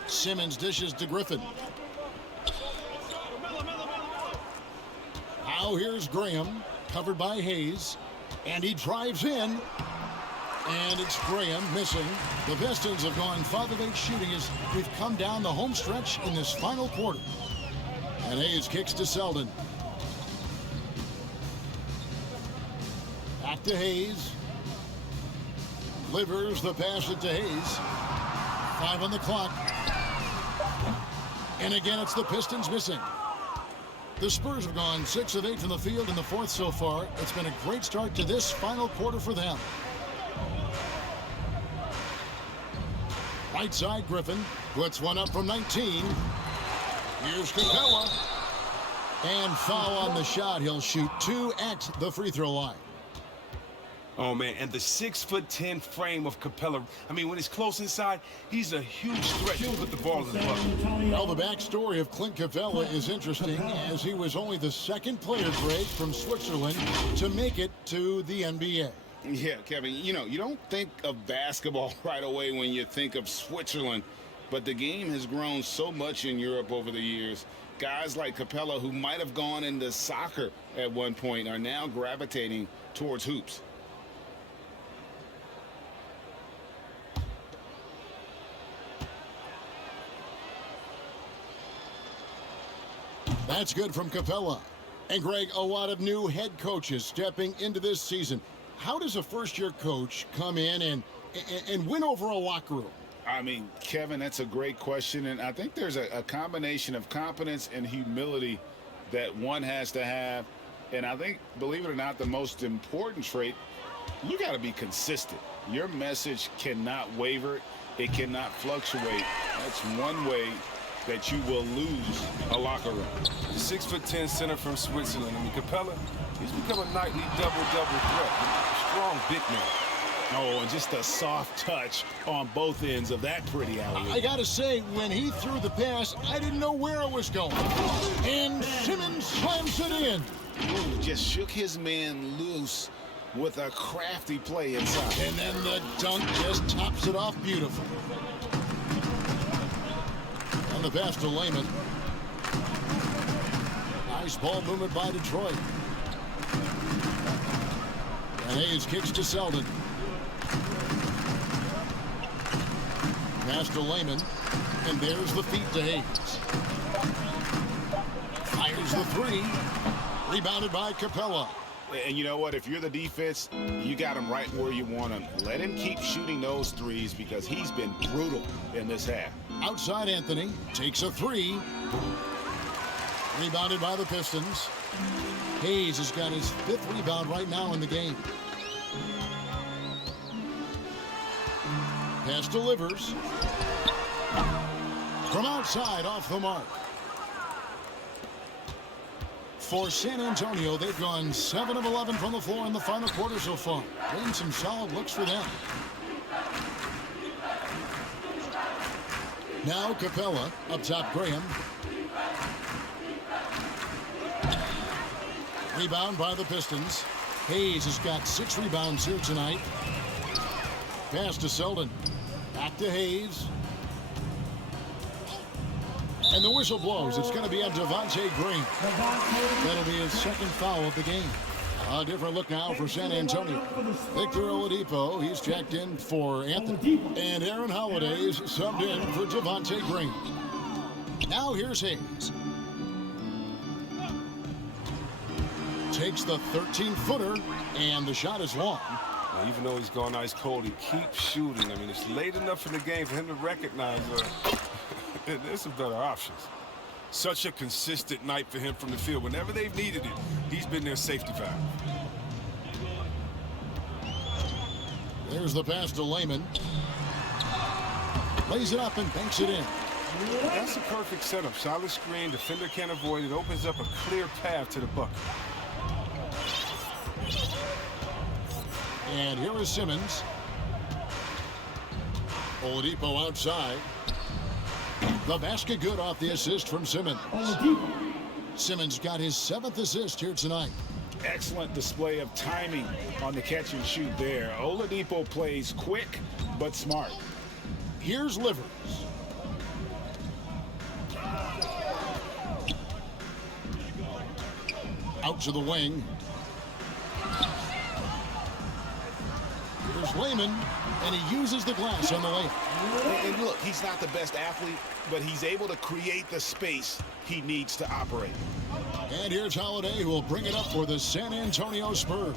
Simmons dishes to Griffin. Now here's Graham, covered by Hayes. And he drives in. And it's Graham missing. The Pistons have gone 5 of 8 shooting as we've come down the home stretch in this final quarter. And Hayes kicks to Selden. Back to Hayes. Livers the pass it to Hayes. 5 on the clock. And again, it's the Pistons missing. The Spurs have gone 6 of 8 from the field in the fourth so far. It's been a great start to this final quarter for them. Right side, Griffin puts one up from 19. Here's Capella. And foul on the shot. He'll shoot 2 at the free throw line. Oh, man, and the 6'10" frame of Capella. I mean, when he's close inside, he's a huge threat to put the ball in the bucket. Well, the backstory of Clint Capella is interesting, as he was only the second player, Greg, from Switzerland to make it to the NBA. Yeah, Kevin, you know, you don't think of basketball right away when you think of Switzerland, but the game has grown so much in Europe over the years. Guys like Capella, who might have gone into soccer at one point, are now gravitating towards hoops. That's good from Capella. And, Greg, a lot of new head coaches stepping into this season. How does a first-year coach come in and win over a locker room? I mean, Kevin, that's a great question, and I think there's a combination of competence and humility that one has to have. And I think, believe it or not, the most important trait, you got to be consistent. Your message cannot waver. It cannot fluctuate. That's one way that you will lose a locker room. The 6'10" center from Switzerland. I mean, Capella, he's become a nightly double-double threat. Strong big man. Oh, and just a soft touch on both ends of that pretty alley. I gotta say, when he threw the pass, I didn't know where it was going. And Simmons slams it in. Ooh, just shook his man loose with a crafty play inside. And then the dunk just tops it off beautifully. And the pass to Layman. Nice ball movement by Detroit. And Hayes kicks to Selden. Pass to Layman. And there's the feed to Hayes. Fires the three. Rebounded by Capella. And you know what? If you're the defense, you got him right where you want him. Let him keep shooting those threes because he's been brutal in this half. Outside Anthony takes a three. Rebounded by the Pistons. Hayes has got his 5th rebound right now in the game. Pass delivers. From outside, off the mark. For San Antonio, they've gone 7 of 11 from the floor in the final quarter so far. Getting some solid looks for them. Now Capella, up top Graham. Rebound by the Pistons. Hayes has got 6 rebounds here tonight. Pass to Selden. Back to Hayes. And the whistle blows. It's going to be on Devontae Green. That'll be his 2nd foul of the game. A different look now for San Antonio. Victor Oladipo, he's checked in for Anthony. And Aaron Holiday is subbed in for Devontae Green. Now here's Hayes. Takes the 13-footer, and the shot is long. Now, even though he's gone ice cold, he keeps shooting. I mean, it's late enough in the game for him to recognize there's some better options. Such a consistent night for him from the field. Whenever they've needed it, he's been their safety valve. There's the pass to Layman. Lays it up and banks it in. That's a perfect setup. Solid screen, defender can't avoid it. Opens up a clear path to the bucket. And here is Simmons. Oladipo outside. The basket good off the assist from Simmons. Simmons got his 7th assist here tonight. Excellent display of timing on the catch and shoot there. Oladipo plays quick but smart. Here's Livers. Out to the wing. Here's Layman, and he uses the glass on the layup. And look, he's not the best athlete, but he's able to create the space he needs to operate. And here's Holiday, who will bring it up for the San Antonio Spurs.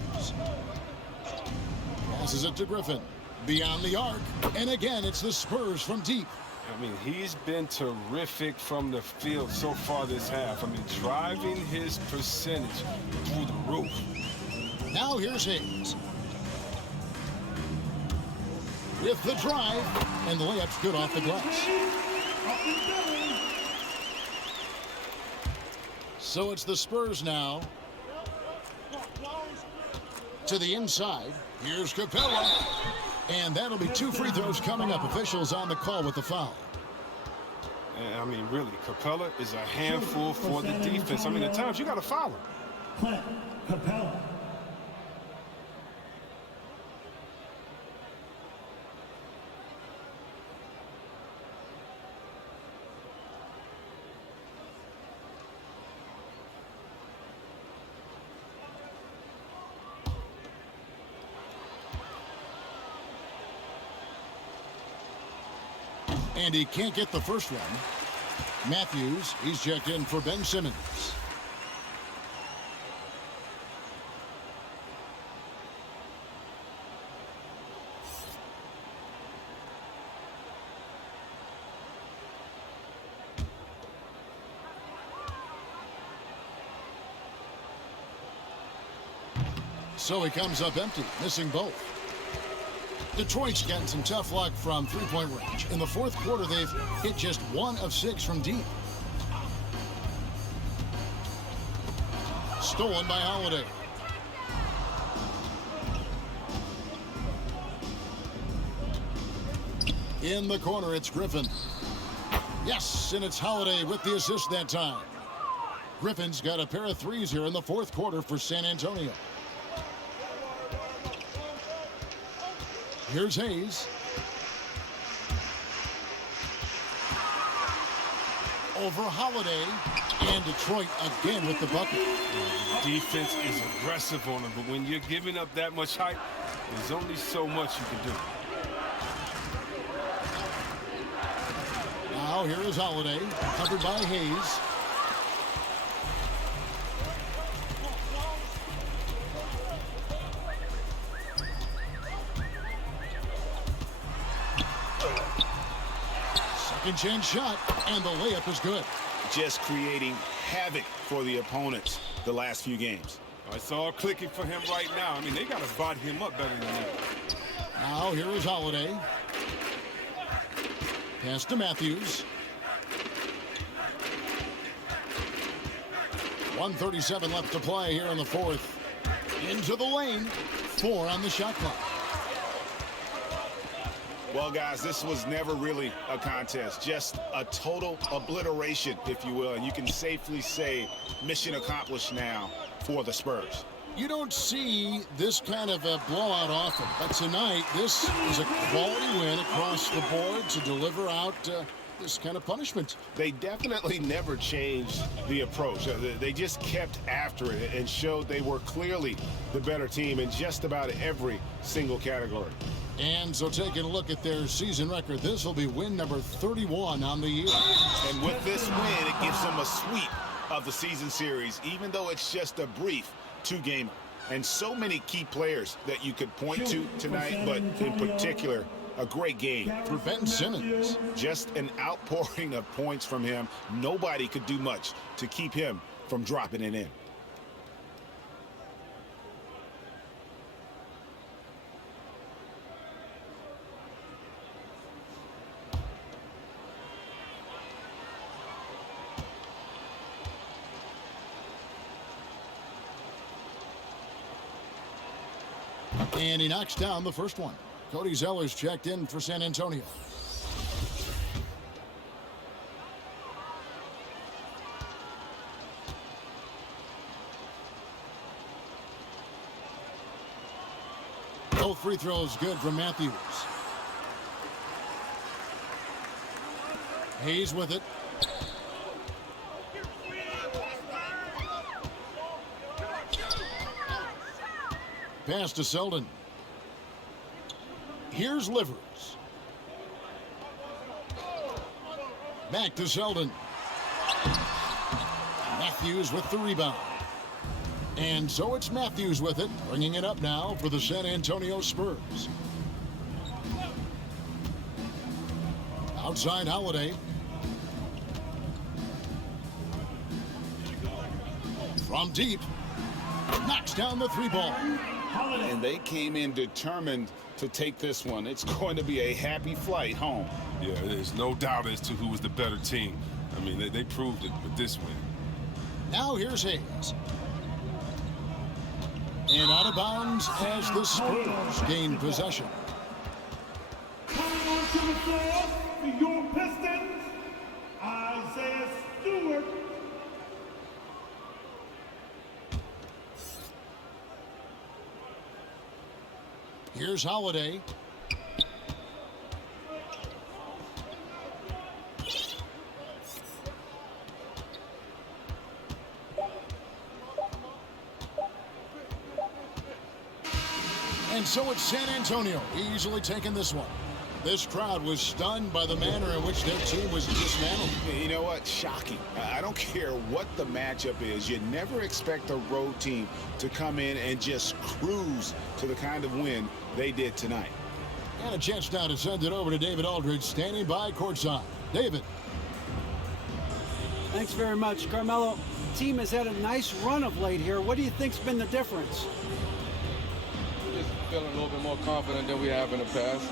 Passes it to Griffin. Beyond the arc. And again, it's the Spurs from deep. I mean, he's been terrific from the field so far this half. I mean, driving his percentage through the roof. Now here's Hayes. With the drive, and the layup's good off the glass. So it's the Spurs now. To the inside. Here's Capella. And that'll be 2 free throws coming up. Officials on the call with the foul. I mean, really, Capella is a handful for the defense. I mean, at times you got to foul him. Clint Capella. And he can't get the first one. Matthews, he's checked in for Ben Simmons. So he comes up empty, missing both. Detroit's getting some tough luck from three-point range. In the fourth quarter, they've hit just 1 of 6 from deep. Stolen by Holiday. In the corner, it's Griffin. Yes, and it's Holiday with the assist that time. Griffin's got a pair of threes here in the fourth quarter for San Antonio. Here's Hayes. Over Holiday. And Detroit again with the bucket. The defense is aggressive on him, but when you're giving up that much height, there's only so much you can do. Now here is Holiday. Covered by Hayes. Second chance shot, and the layup is good. Just creating havoc for the opponents the last few games. It's all clicking for him right now. I mean, they got to bot him up better than that. Now here is Holiday. Pass to Matthews. 1:37 left to play here in the fourth. Into the lane. 4 on the shot clock. Well, guys, this was never really a contest, just a total obliteration, if you will. And you can safely say mission accomplished now for the Spurs. You don't see this kind of a blowout often, but tonight this is a quality win across the board to deliver out this kind of punishment. They definitely never changed the approach. They just kept after it and showed they were clearly the better team in just about every single category. And so taking a look at their season record, this will be win number 31 on the year. And with this win, it gives them a sweep of the season series, even though it's just a brief 2-gamer. And so many key players that you could point to tonight, but in particular, a great game for Ben Simmons. Just an outpouring of points from him. Nobody could do much to keep him from dropping it in. And he knocks down the first one. Cody Zeller's checked in for San Antonio. Both free throws good from Matthews. Hayes with it. Pass to Selden. Here's Livers. Back to Selden. Matthews with the rebound. And so it's Matthews with it, bringing it up now for the San Antonio Spurs. Outside Holiday. From deep. Knocks down the three ball. And they came in determined to take this one. It's going to be a happy flight home. Yeah, there's no doubt as to who was the better team. I mean, they proved it with this win. Now here's Hayes. And out of bounds as the Spurs gain possession. Coming onto the floor for your Pistons, Isaiah Stewart. Here's Holiday. And so it's San Antonio easily taking this one. This crowd was stunned by the manner in which their team was dismantled. You know what? Shocking. I don't care what the matchup is. You never expect a road team to come in and just cruise to the kind of win they did tonight. And a chance now to send it over to David Aldridge, standing by courtside. David. Thanks very much, Carmelo. The team has had a nice run of late here. What do you think's been the difference? Just feeling a little bit more confident than we have in the past.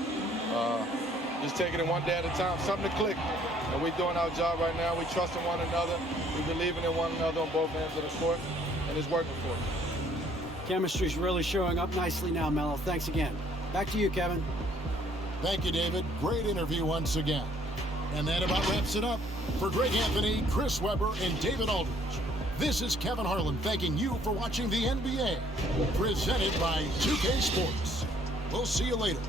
Just taking it one day at a time, something to click. And we're doing our job right now. We trust in one another. We believing in one another on both ends of the court, and it's working for us. Chemistry's really showing up nicely now, Melo. Thanks again. Back to you, Kevin. Thank you, David. Great interview once again. And that about wraps it up. For Greg Anthony, Chris Webber, and David Aldridge, this is Kevin Harlan thanking you for watching the NBA, presented by 2K Sports. We'll see you later.